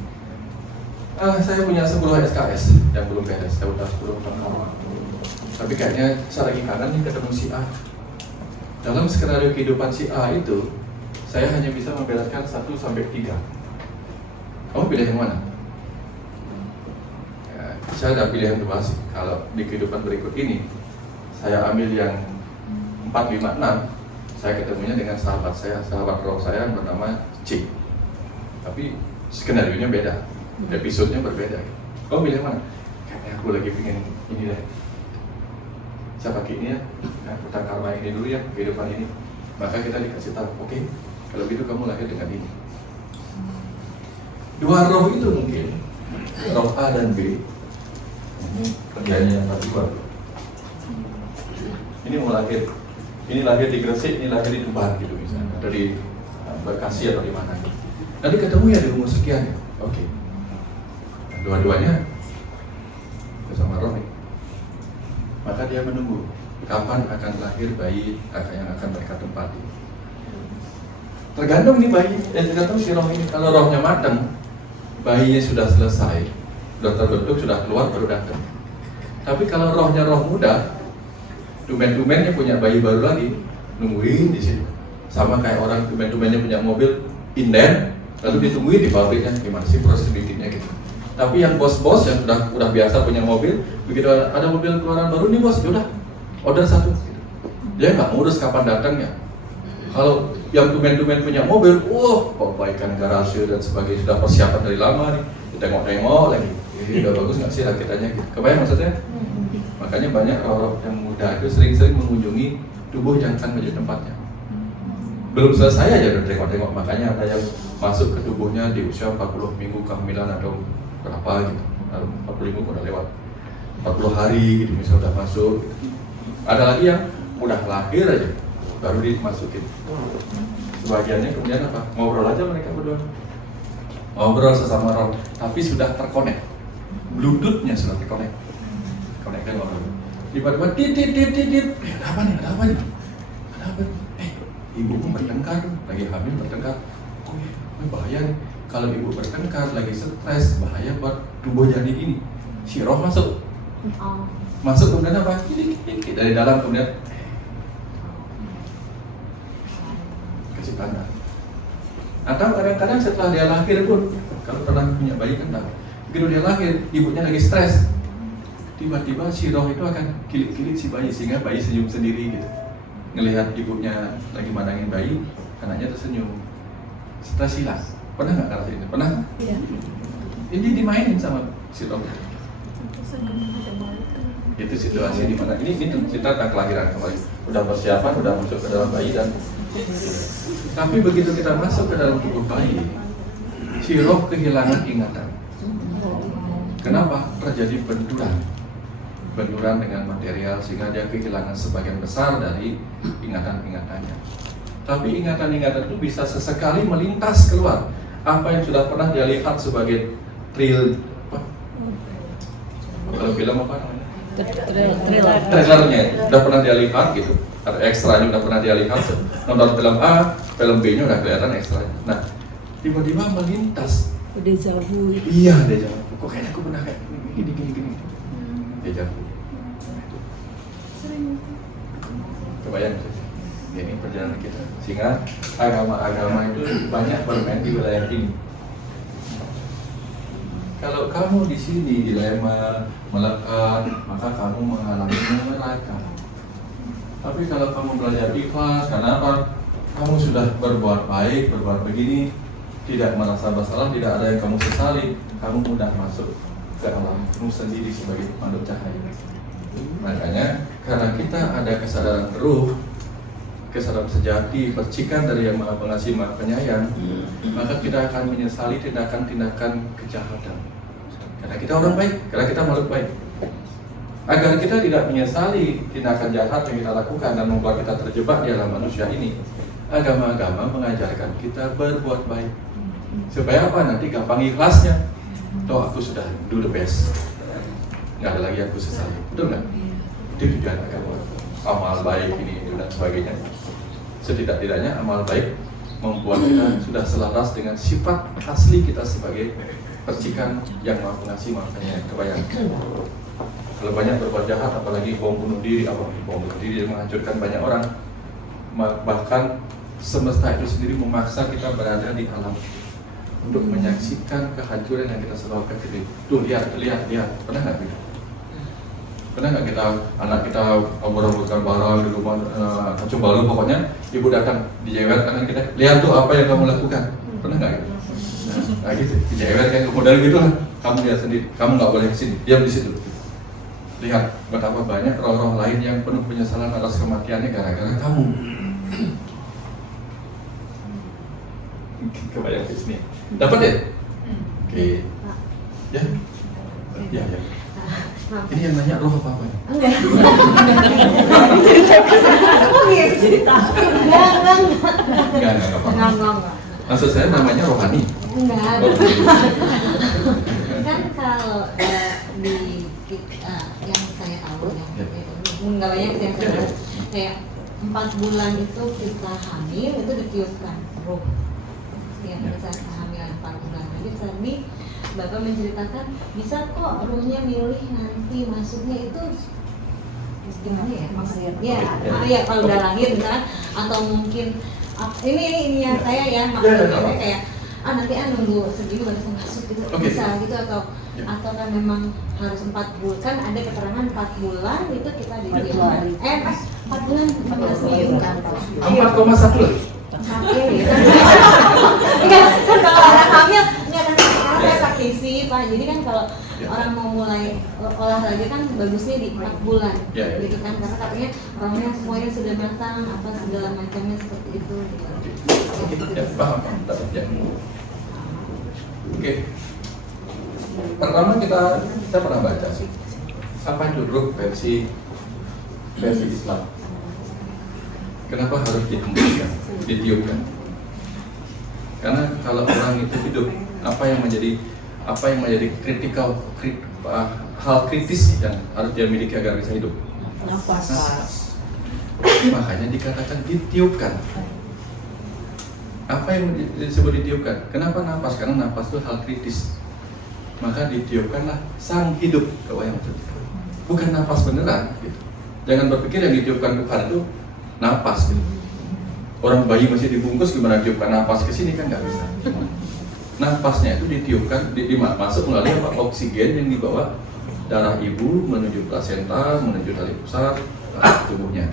Saya punya 10 SKS yang belum beres. Saya udah 10 tahun lama. Tapi kayaknya saya lagi kangen nih ketemu si A. Dalam skenario kehidupan si A itu, saya hanya bisa membereskan 1-3. Kamu pilih yang mana? Ya, saya udah pilih yang 2 sih. Kalau di kehidupan berikut ini, saya ambil yang 4, 5, 6. Saya ketemunya dengan sahabat roh saya yang bernama C. Tapi skenario-nya beda, episodenya berbeda. Kamu pilih mana? Kayaknya aku lagi pengen ini deh. Saya pakai ini ya, tentang karma ini dulu ya, kehidupan ini. Maka kita dikasih tahu, oke, kalau gitu kamu lahir dengan ini. 2 roh itu mungkin, roh A dan B. Ini kerjanya yang tadi baru. Ini mau lahir. Ini lahir di Gresik, ini lahir di Tuban gitu misalnya, atau di Bekasi atau di mana gitu. Nanti ketemu ya di umur sekian ya, oke. Nah, dua-duanya bersama roh nih. Maka dia menunggu kapan akan lahir bayi yang akan mereka tempati. Tergantung nih bayi, tergantung si roh ini. Kalau rohnya matang, bayinya sudah selesai, sudah terbentuk, sudah keluar baru datang. Tapi kalau rohnya roh muda, tumen-tumennya punya bayi baru lagi, nungguin di situ. Sama kayak orang tumen-tumennya punya mobil inden, lalu ditungguin di pabriknya, gimana sih proses bikinnya gitu. Tapi yang bos-bos yang udah biasa punya mobil, begitu ada mobil keluaran baru nih bos, yaudah order 1. Gitu. Dia nggak ngurus kapan datangnya. Kalau yang tumen-tumen punya mobil, perbaikan garasi dan sebagainya sudah persiapan dari lama nih, ditengok-tengok lagi. Udah bagus nggak sih rakitannya? Gitu. Kebayang maksudnya? Makanya banyak orang yang muda itu sering-sering mengunjungi tubuh yang akan menjadi tempatnya. Belum selesai aja udah tengok-tengok, makanya ada yang masuk ke tubuhnya di usia 40 minggu kehamilan atau berapa gitu. 40 minggu udah lewat, 40 hari gitu misalnya udah masuk. Ada lagi yang udah lahir aja baru dimasukin. Sebagiannya kemudian apa? Ngobrol aja mereka berdua. Ngobrol sesama roh, tapi sudah terkonek. Bluetooth-nya sudah terkonek. Konekkan orang. Tiba-tiba tit. Ada apa nih? Ibuku bertengkar, lagi hamil bertengkar. Bahaya nih. Kalau ibu bertengkar, lagi stres, bahaya buat tubuh janin ini. Si roh masuk. Masuk kemudian apa? Dari dalam kemudian kasih tanda. Atau kadang-kadang setelah dia lahir pun, kalau pernah punya bayi kan tahu. Begitu dia lahir, ibunya lagi stres. Tiba-tiba si roh itu akan kilik-kilik si bayi sehingga bayi senyum sendiri gitu. Ngelihat ibunya lagi mandangin bayi, anaknya tersenyum. Stres hilang. Pernah nggak ngerasain ini? Pernah? Iya. Ini dimainin sama si dokter. Itu situasi di mana ini cerita tentang kelahiran kembali. Udah persiapan, udah masuk ke dalam bayi dan tapi begitu kita masuk ke dalam tubuh bayi, si roh kehilangan ingatan. Kenapa? Terjadi benturan dengan material sehingga dia kehilangan sebagian besar dari ingatan-ingatannya. Tapi ingatan-ingatan itu bisa sesekali melintas keluar. Apa yang sudah pernah dia lihat sebagai kalau film apa namanya? Trailernya udah pernah dia lihat gitu. Ada ekstranya udah pernah dia lihat. Nonton film A, film B nya udah kelihatan ekstra. Nah, tiba-tiba melintas. Deja vu. Iya, deja vu. Kok kayaknya aku pernah kayak gini. Deja vu. Kebayang ya, ini perjalanan kita. Sehingga agama-agama itu banyak bermain di wilayah ini. Kalau kamu di sini dilema, melekat, maka kamu mengalami neraka. Tapi kalau kamu belajar ikhlas, karena apa? Kamu sudah berbuat baik, berbuat begini, tidak merasa bersalah, tidak ada yang kamu sesali, kamu mudah masuk ke alammu sendiri sebagai makhluk cahaya. Makanya karena kita ada kesadaran ruh, kesadaran sejati, percikan dari Yang Maha Pengasih Maha Penyayang, maka kita akan menyesali tindakan-tindakan kejahatan. Karena kita orang baik, karena kita makhluk baik. Agar kita tidak menyesali tindakan jahat yang kita lakukan dan membuat kita terjebak di alam manusia ini, agama-agama mengajarkan kita berbuat baik. Supaya apa? Nanti gampang ikhlasnya. Toh aku sudah do the best, nggak ada lagi aku sesali. Betul nggak? Itu tujuan agama. Amal baik ini dan sebagainya. Setidak-tidaknya amal baik membuat kita sudah selaras dengan sifat asli kita sebagai percikan Yang Maha Pengasih Maha Penyayang. Kebayang. Kalau banyak berbuat jahat, apalagi bom bunuh diri, bom bunuh diri yang menghancurkan banyak orang, bahkan semesta itu sendiri memaksa kita berada di alam untuk menyaksikan kehancuran yang kita sebarkan ke diri. Tuh lihat, pernah nggak gitu? Pernah nggak kita, anak kita obor-oborkan barang di rumah, kacung balu pokoknya, ibu datang dijewer tangan kita, lihat tuh apa yang kamu lakukan. Pernah nggak gitu? Nah gitu, dijewer kayak modal gitu lah. Kamu lihat sendiri, kamu nggak boleh kesini, diam di situ. Lihat betapa banyak roh-roh lain yang penuh penyesalan atas kematiannya gara-gara kamu. Kebayang di sini. Dapat ya? Oke. Ya. Ini yang nanya roh apa? Enggak. Enggak. Maksud saya namanya rohani. Enggak. Kan kalau di yang saya tahu nggak banyak yang saya tahu, kayak 4 bulan itu kita hamil itu ditiupkan roh. Ya, pada saat kehamilan 4 bulan. Jadi tadi Bapak menceritakan bisa kok rohnya milih nanti masuknya itu gimana ya maksudnya? Ya kalau udah lahir misalkan, atau mungkin ini ya saya ya maksudnya kayak nanti nunggu segini baru bisa masuk gitu, bisa gitu atau kan memang harus 4 bulan, kan ada keterangan 4 bulan itu kita di 4 bulan 14 minggu kan 4,1 lagi. Enggak, kan kalau orang hamil enggak, kan sekarang saya praktisi Pak, jadi kan kalau orang mau mulai olahraga kan bagusnya di 4 bulan gitu kan, karena katanya orangnya semuanya sudah matang, apa segala macamnya seperti itu gitu. Ya, paham. Oke. Pertama kita pernah baca apa itu ruh versi Islam. Kenapa harus dihembuskan, ditiupkan? Karena kalau orang itu hidup, apa yang menjadi hal kritis yang harus dia miliki agar bisa hidup? Nafas. Makanya dikatakan ditiupkan. Apa yang disebut ditiupkan? Kenapa nafas? Karena nafas itu hal kritis. Maka ditiupkanlah sang hidup. Bukan nafas beneran gitu. Jangan berpikir yang ditiupkan Tuhan itu nafas gitu. Orang bayi masih dibungkus, gimana tiupkan nafas ke sini kan nggak bisa. Nafasnya itu ditiupkan, masuk melalui oksigen yang dibawa darah ibu menuju plasenta, menuju tali pusat tubuhnya.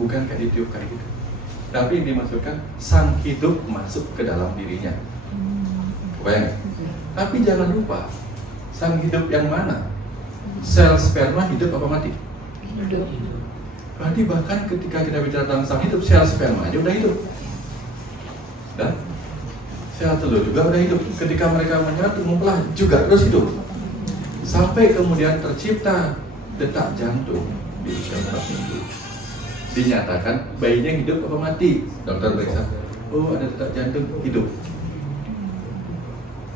Bukan kayak ditiupkan gitu. Tapi yang dimasukkan sang hidup masuk ke dalam dirinya. Kebayang? Tapi jangan lupa, sang hidup yang mana? Sel sperma hidup apa mati? Hidup. Berarti bahkan ketika kita bicara tentang sang hidup, sel sperma aja udah hidup. Dan sel telur juga udah hidup. Ketika mereka menyatu membelah juga terus hidup. Sampai kemudian tercipta detak jantung di usia 4 minggu. Dinyatakan bayinya hidup apa mati? Dokter periksa, oh ada detak jantung, hidup.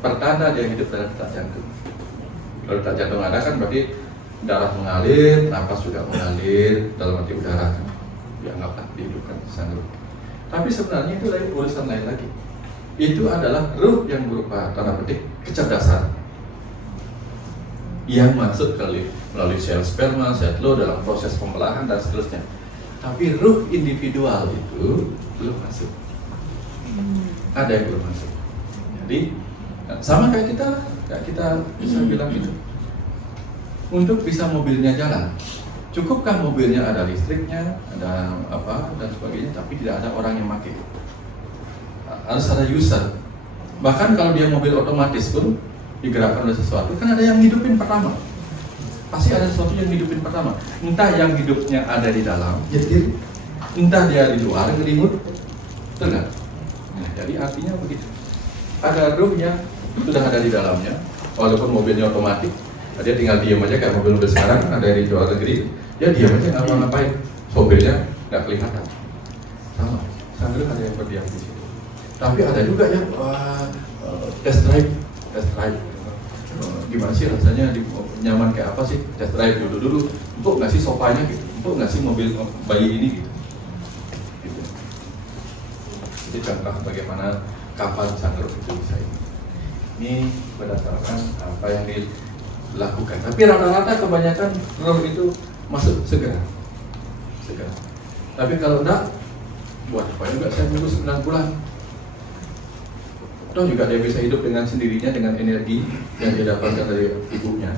Pertanda dia hidup dari detak jantung. Kalau detak jantung ada kan berarti darah mengalir, napas juga mengalir dalam arti udara kan. Dianggaplah dihidupkan sang ruh. Tapi sebenarnya itu lain urusan lain lagi. Itu adalah ruh yang berupa tanda petik kecerdasan yang masuk melalui sel sperma, sel telur dalam proses pembelahan dan seterusnya. Tapi ruh individual itu belum masuk. Ada yang belum masuk. Jadi sama kayak kita bisa bilang gitu. Untuk bisa mobilnya jalan, cukupkah mobilnya ada listriknya, ada apa dan sebagainya, tapi tidak ada orang yang pakai. Harus ada user. Bahkan kalau dia mobil otomatis pun digerakkan oleh sesuatu, kan ada yang hidupin pertama. Pasti ada sesuatu yang hidupin pertama. Entah yang hidupnya ada di dalam, nyetir, entah dia di luar ngelimut, betul nggak? Nah, jadi artinya begitu. Ada ruh yang sudah ada di dalamnya, walaupun mobilnya otomatis, dia tinggal diam aja kayak mobil-mobil sekarang ada di luar negeri, dia diam aja nggak ngapain, sopirnya nggak kelihatan. Sama, sambil ada yang berdiam di situ. Tapi ada juga yang test drive. Gimana sih rasanya, nyaman kayak apa sih test drive dulu empuk nggak sih sofanya gitu, empuk nggak sih mobil bayi ini gitu. Jadi contoh bagaimana kapal sang ruh itu bisa ini berdasarkan apa yang dilakukan. Tapi rata-rata kebanyakan ruh itu masuk segera. Tapi kalau enggak, buat apa juga saya nunggu 9 bulan. Toh juga dia bisa hidup dengan sendirinya dengan energi yang dia dapatkan dari ibunya.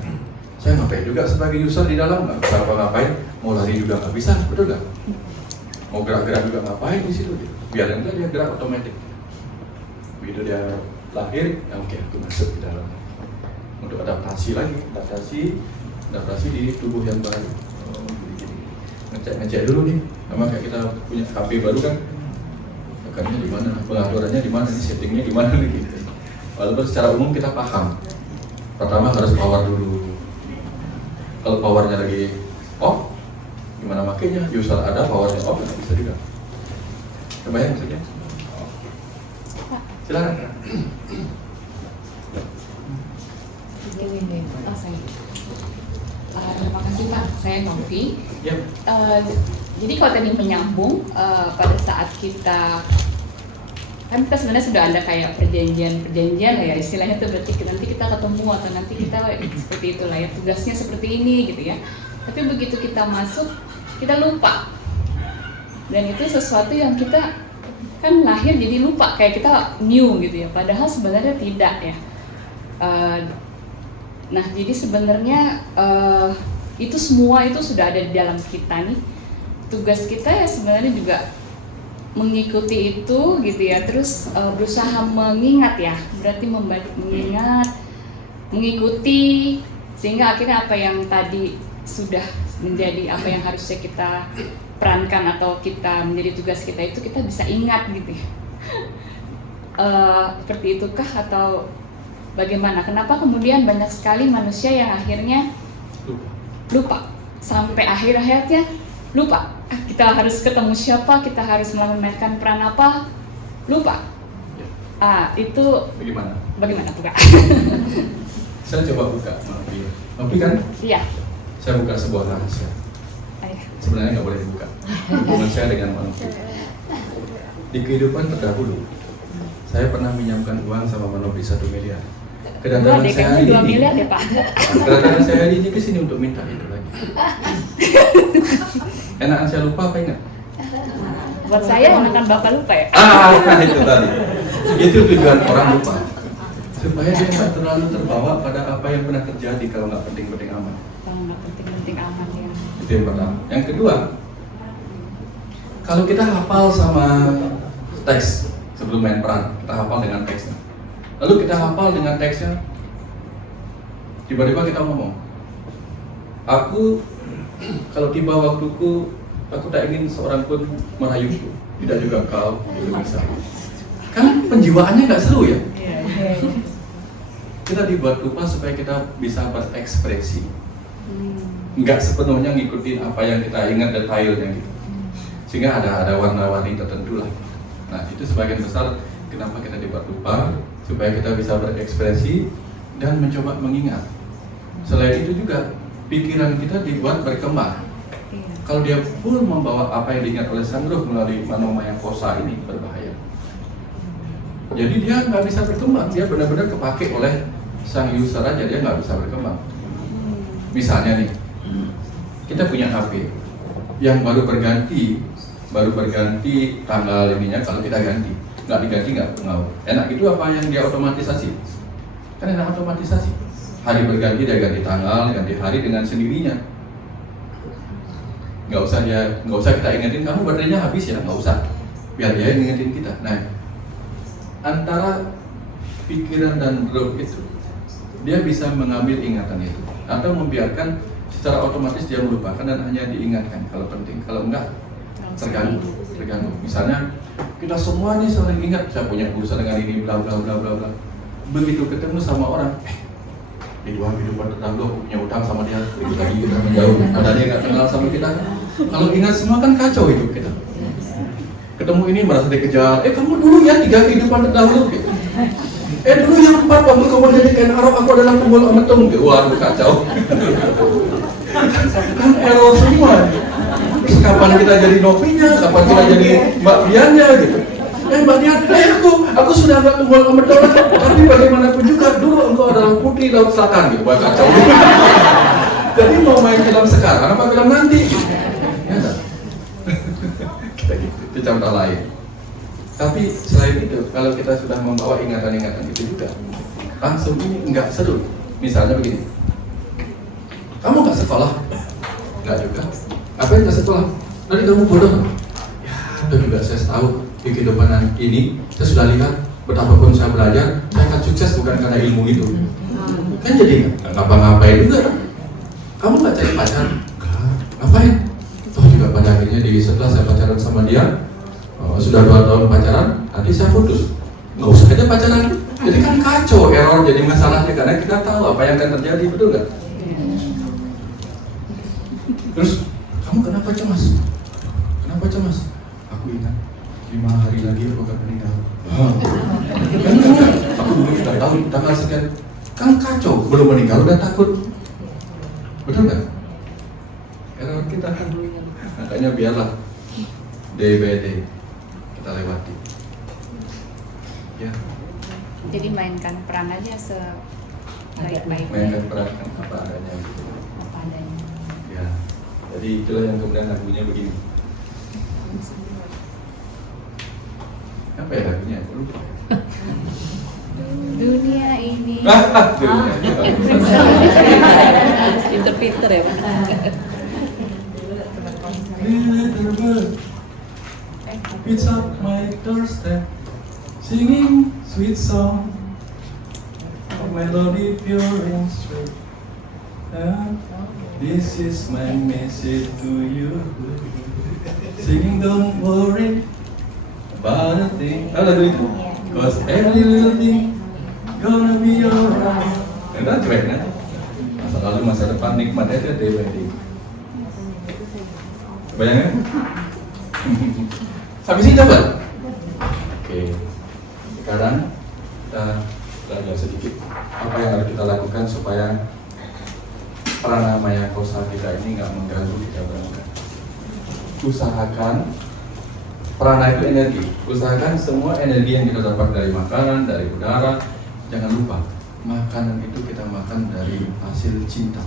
Saya ngapain juga sebagai user di dalam, nggak bisa apa-ngapain, mau lari juga nggak bisa, betul nggak? Mau gerak-gerak juga ngapain di situ? Biar enggak dia gerak otomatis. Begitu dia lahir, ya oke, aku masuk di dalam untuk adaptasi di tubuh yang baru. Ngecek dulu nih, sama kayak kita punya HP baru kan. Di mana, pengaturannya di mana, settingnya di mana gitu. Walaupun secara umum kita paham. Pertama harus power dulu. Kalau powernya lagi off, gimana makainya? User ada powernya off, nggak bisa juga. Kebayang maksudnya? Silakan. Terima kasih Pak, saya Novi. Yep. Jadi kalau tadi menyambung pada saat kita kan kita sebenarnya sudah ada kayak perjanjian ya istilahnya tuh, berarti nanti kita ketemu atau nanti kita seperti itulah ya, tugasnya seperti ini gitu ya. Tapi begitu kita masuk kita lupa, dan itu sesuatu yang kita kan lahir jadi lupa, kayak kita new gitu ya, padahal sebenarnya tidak ya. Nah jadi sebenarnya itu semua itu sudah ada di dalam kita nih. Tugas kita ya sebenarnya juga mengikuti itu gitu ya, terus berusaha mengingat ya, berarti mengingat, mengikuti, sehingga akhirnya apa yang tadi sudah menjadi apa yang harusnya kita perankan atau kita menjadi tugas kita itu kita bisa ingat gitu ya. Seperti itukah atau bagaimana? Kenapa kemudian banyak sekali manusia yang akhirnya lupa sampai akhir hayatnya lupa? Kita harus ketemu siapa, kita harus memainkan peran apa, lupa. Itu bagaimana tuh Kak? Saya coba buka, Novi kan? Iya. Saya buka sebuah rahasia. Sebenarnya nggak boleh dibuka. Hubungan saya dengan manusia. Di kehidupan terdahulu, saya pernah minjamkan uang sama Novi 1 miliar. Kedatangan saya hari ini, 2 miliar ya Pak. Kedatangan saya hari ini ke sini untuk minta itu lagi. Enakan saya lupa apa ingat? Buat saya enakan Bapak lupa ya. Itu tadi. Itu tujuan orang lupa. Supaya dia nggak terlalu terbawa pada apa yang pernah terjadi kalau nggak penting-penting amat. Kalau nggak penting-penting amat ya. Itu yang pertama. Yang kedua, kalau kita hafal sama teks sebelum main peran, kita hafal dengan teksnya. Lalu kita hafal dengan teksnya, Tiba-tiba kita ngomong, aku kalau tiba waktuku, aku tak ingin seorang pun merayuku, tidak juga kau, itu bisa. Kan penjiwaannya nggak seru ya? Kita dibuat lupa supaya kita bisa berekspresi, nggak sepenuhnya ngikutin apa yang kita ingat detailnya gitu, sehingga ada warna-warni tertentu lah. Nah itu sebagian besar kenapa kita dibuat lupa, supaya kita bisa berekspresi dan mencoba mengingat. Selain itu juga pikiran kita dibuat berkembang. Kalau dia full membawa apa yang diingat oleh sang roh melalui manomaya kosa ini, berbahaya. Jadi dia nggak bisa berkembang, dia benar-benar kepake oleh sang user aja, dia nggak bisa berkembang. Misalnya nih, kita punya HP yang baru berganti tanggal ininya, kalau kita ganti, nggak diganti nggak pengaruh. Enak itu apa yang dia otomatisasi? Kan enak otomatisasi. Hari berganti dia ganti tanggal, ganti hari dengan sendirinya. Nggak usah kita ingetin, kamu baterainya habis ya, nggak usah. Biar dia yang ingetin kita. Nah, antara pikiran dan roh itu, dia bisa mengambil ingatan itu atau membiarkan secara otomatis dia melupakan dan hanya diingatkan kalau penting. Kalau enggak, terganggu. Misalnya kita semua nih saling ingat, saya punya urusan dengan ini, bla bla bla bla bla. Begitu ketemu sama orang, di luar kehidupan terdahulu aku punya utang sama dia, begitu lagi kita menjauh, padahal dia nggak kenal sama kita. Kalau ingat semua kan kacau hidup kita. Ketemu ini merasa dikejar, kamu dulu ya 3 kehidupan terdahulu gitu. Dulu yang 4 waktu kamu jadi kain arok, aku adalah pembol ametung. Waduh kacau. Kan error semua. Terus kapan kita jadi Novinya, kapan kita jadi Mbak Diannya gitu. Mbak Dian, aku sudah nggak pembol ametung, tapi bagaimanapun juga dulu engkau adalah putri laut selatan gitu. Wah kacau. Jadi mau main film sekarang apa film nanti? Ya enggak? Kita gitu, itu contoh lain. Tapi selain itu, kalau kita sudah membawa ingatan-ingatan itu juga, langsung ini nggak seru. Misalnya begini, kamu nggak sekolah? Nggak juga. Apa yang nggak sekolah? Nanti kamu bodoh? Ya, itu juga saya tahu di kehidupan ini, saya sudah lihat betapapun saya belajar, saya akan sukses bukan karena ilmu itu. Kan jadi nggak ngapa-ngapain juga. Kamu nggak cari pacar? Nggak. Ngapain? Toh juga pada akhirnya setelah saya pacaran sama dia, sudah 2 tahun pacaran, nanti saya putus. Nggak usah aja pacaran. Jadi kan kacau, error jadi masalahnya karena kita tahu apa yang akan terjadi, betul nggak? Terus kamu kenapa cemas? Kenapa cemas? Aku ingat 5 hari lagi aku akan meninggal. Aku sudah tahu tanggal sekian. Kan kacau, belum meninggal udah takut. Betul nggak? Error kita. Makanya biarlah day by day kita lewati. Ya. Jadi mainkan peran aja sebaik-baiknya. Mainkan peran apa adanya. Apa adanya. Ya. Jadi itulah yang kemudian lagunya begini. Apa ya lagunya? Aku lupa. Dunia ini. Pinter-pinter ya Pak. It's up my doorstep, singing sweet song, a melody pure and sweet. This is my message to you, singing don't worry about a thing. Tahu lagu itu? Cause every little thing gonna be alright. Enak cueknya. Masa lalu masa depan nikmatnya itu day by day. Bayangin? Sampai sini dapat? Oke. Sekarang kita belajar sedikit apa yang harus kita lakukan supaya pranamaya kosa kita ini nggak mengganggu kita berangkat. Usahakan, prana itu energi. Usahakan semua energi yang kita dapat dari makanan, dari udara, jangan lupa makanan itu kita makan dari hasil cinta.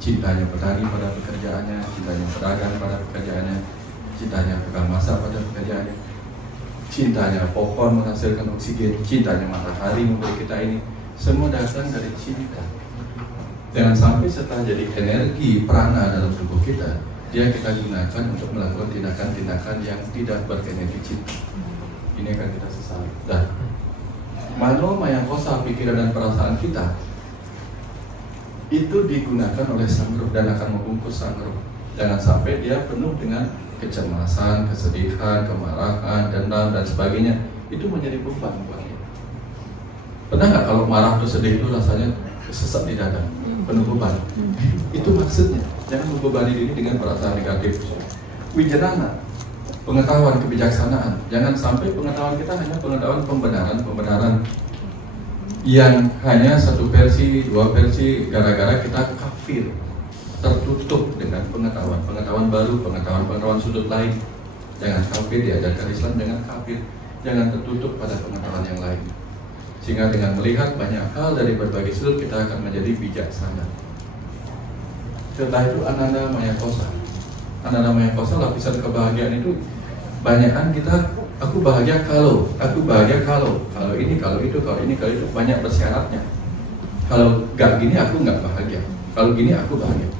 Cintanya petani pada pekerjaannya, cintanya pedagang pada pekerjaannya, cintanya tukang masak pada pekerjaannya, cintanya pohon menghasilkan oksigen, cintanya matahari memberi kita ini, semua datang dari cinta. Jangan sampai setelah jadi energi prana dalam tubuh kita, dia kita gunakan untuk melakukan tindakan-tindakan yang tidak berenergi cinta. Ini akan kita sesali. Dan manomaya kosa pikiran dan perasaan kita itu digunakan oleh sang roh dan akan membungkus sang roh. Jangan sampai dia penuh dengan kecemasan, kesedihan, kemarahan, dendam dan sebagainya. Itu menjadi beban buat dia. Pernah nggak kalau marah atau sedih itu rasanya sesak di dada, penuh beban? Itu maksudnya. Jangan membebani diri dengan perasaan negatif. Wijanana, pengetahuan kebijaksanaan. Jangan sampai pengetahuan kita hanya pengetahuan pembenaran yang hanya satu versi, dua versi, gara-gara kita kafir, tertutup dengan pengetahuan baru, pengetahuan sudut lain. Jangan kafir, diajarkan Islam dengan kafir. Jangan tertutup pada pengetahuan yang lain. Sehingga dengan melihat banyak hal dari berbagai sudut kita akan menjadi bijaksana. Setelah itu Ananda Maya Kosa. Ananda Maya Kosa, lapisan kebahagiaan itu banyakan kita, aku bahagia kalau ini, kalau itu, banyak bersyaratnya. Kalau gak gini aku gak bahagia, kalau gini aku bahagia.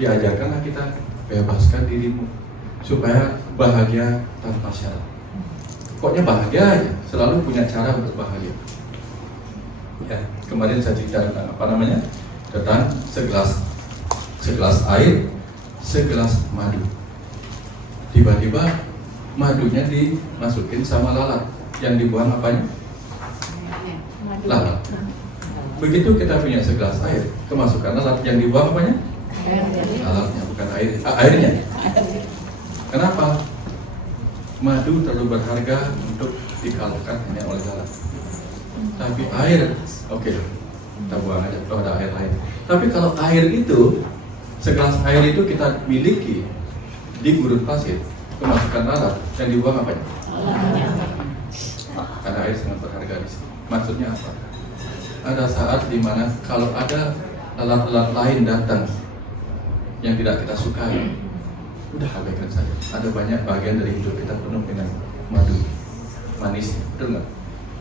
Diajarkanlah kita, bebaskan dirimu supaya bahagia tanpa syarat. Pokoknya bahagia aja, selalu punya cara untuk bahagia. Ya, kemarin saya cerita tentang tentang segelas air, segelas madu. Tiba-tiba madunya dimasukin sama lalat, yang dibuang apanya? Lalat. Begitu kita punya segelas air, kemasukan lalat, yang dibuang apanya? Lalatnya, bukan airnya. Kenapa? Madu terlalu berharga untuk dikalahkan hanya oleh lalat. Tapi air, oke, kita buang aja, kalau ada air lain. Tapi kalau air itu, segelas air itu kita miliki di gurun pasir, kemasukan lalat, yang dibuang apa? Karena air sangat berharga di sini. Maksudnya apa? Ada saat dimana kalau ada lalat-lalat lain datang yang tidak kita sukai, udah abaikan saja. Ada banyak bagian dari hidup kita penuh dengan madu, manis, betul nggak?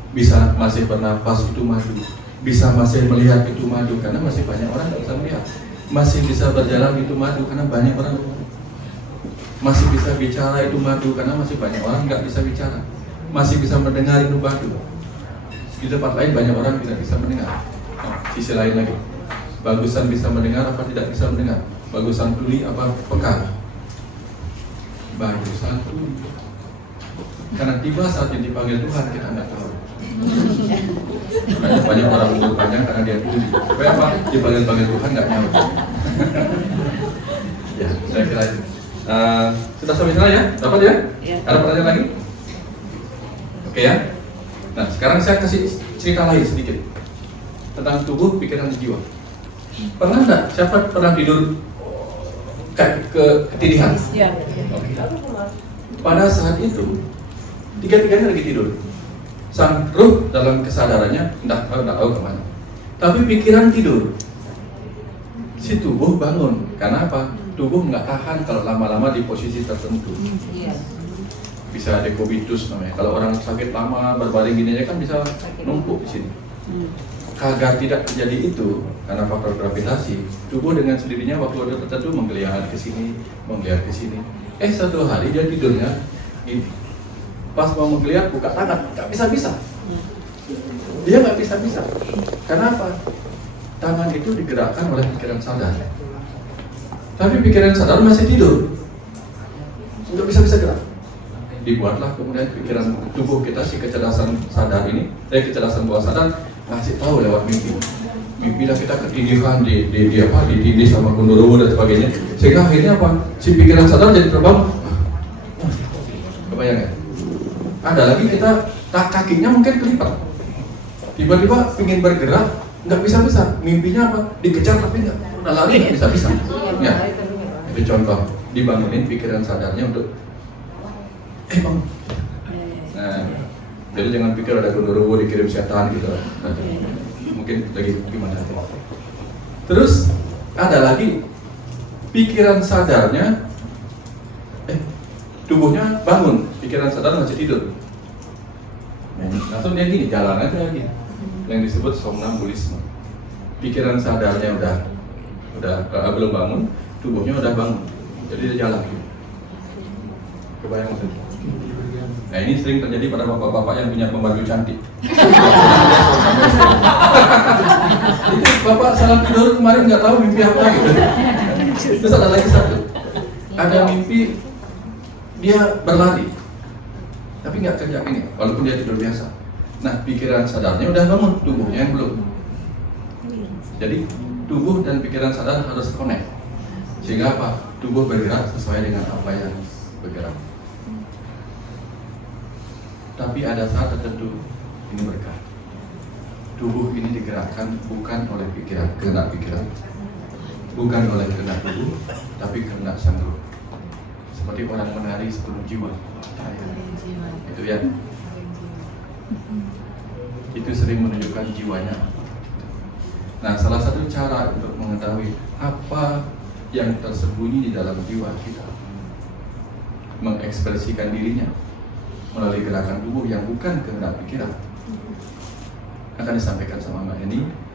Bisa masih bernapas itu madu, bisa masih melihat itu madu, karena masih banyak orang nggak bisa melihat. Masih bisa berjalan itu madu, karena banyak orang. Masih bisa bicara itu madu, karena masih banyak orang nggak bisa bicara. Masih bisa mendengar itu madu. Di tempat lain banyak orang tidak bisa mendengar. Sisi lain lagi, bagusan bisa mendengar apa tidak bisa mendengar? Bagusan tuli apa peka? Bagusan tuli. Karena tiba saat yang dipanggil Tuhan kita nggak tahu. Banyak orang umur panjang karena dia tuli. Kenapa? Dipanggil Tuhan nggak nyawa. Ya, saya kira itu. Sudah sampai sana ya? Dapat ya? Ada pertanyaan lagi? Oke ya. Nah, sekarang saya kasih cerita lain sedikit tentang tubuh, pikiran, dan jiwa. Pernah nggak? Siapa pernah tidur ketidihan? Ya. Oke. Pada saat itu, tiga-tiganya lagi tidur. Sang ruh dalam kesadarannya entah tahu kemana. Tapi pikiran tidur. Si tubuh bangun. Karena apa? Tubuh nggak tahan kalau lama-lama di posisi tertentu. Bisa dekubitus namanya. Kalau orang sakit lama berbaring gini aja kan bisa numpuk di sini. Agar tidak terjadi itu karena faktor gravitasi, tubuh dengan sendirinya waktu ada tertentu menggeliat ke sini, menggeliat ke sini. Satu hari dia tidurnya ini. Pas mau menggeliat buka tangan, nggak bisa. Dia nggak bisa. Kenapa? Tangan itu digerakkan oleh pikiran sadar. Tapi pikiran sadar masih tidur, nggak bisa gerak. Dibuatlah kemudian pikiran tubuh kita, si kecerdasan sadar ini, kecerdasan bawah sadar ngasih tahu lewat mimpi. Mimpilah kita ketindihan ditindih sama Gundurwo dan sebagainya. Sehingga akhirnya apa? Si pikiran sadar jadi terbang. Kebayang ya? Ada lagi kita kakinya mungkin kelipat. Tiba-tiba ingin bergerak, nggak bisa. Mimpinya apa? Dikejar tapi nggak, udah lari nggak bisa. Ya, itu contoh. Dibangunin pikiran sadarnya untuk bangun. Nah, jadi jangan pikir ada Gundurwo dikirim setan gitu. Nah, mungkin lagi gimana? Terus ada lagi pikiran sadarnya, tubuhnya bangun, pikiran sadar masih tidur. Langsung dia gini, jalan aja lagi. Yang disebut somnambulisme. Pikiran sadarnya udah belum bangun, tubuhnya udah bangun. Jadi dia jalan. Kebayang maksudnya? Nah ini sering terjadi pada bapak-bapak yang punya pembantu cantik. Jadi Bapak salam tidur kemarin nggak tahu mimpi apa gitu. Terus ada lagi satu, ada mimpi dia berlari, tapi nggak kerja ini, walaupun dia tidur biasa. Nah, pikiran sadarnya udah bangun, tubuhnya yang belum. Jadi tubuh dan pikiran sadar harus connect, sehingga apa? Tubuh bergerak sesuai dengan apa yang bergerak. Tapi ada saat tertentu ini berkah. Tubuh ini digerakkan bukan oleh pikiran, kehendak pikiran, bukan oleh kehendak tubuh, tapi kehendak sang roh. Seperti orang menari sepenuh jiwa. Itu ya. Itu sering menunjukkan jiwanya. Nah, salah satu cara untuk mengetahui apa yang tersembunyi di dalam jiwa kita, mengekspresikan dirinya melalui gerakan tubuh yang bukan kehendak pikiran, akan disampaikan sama Mbak Eni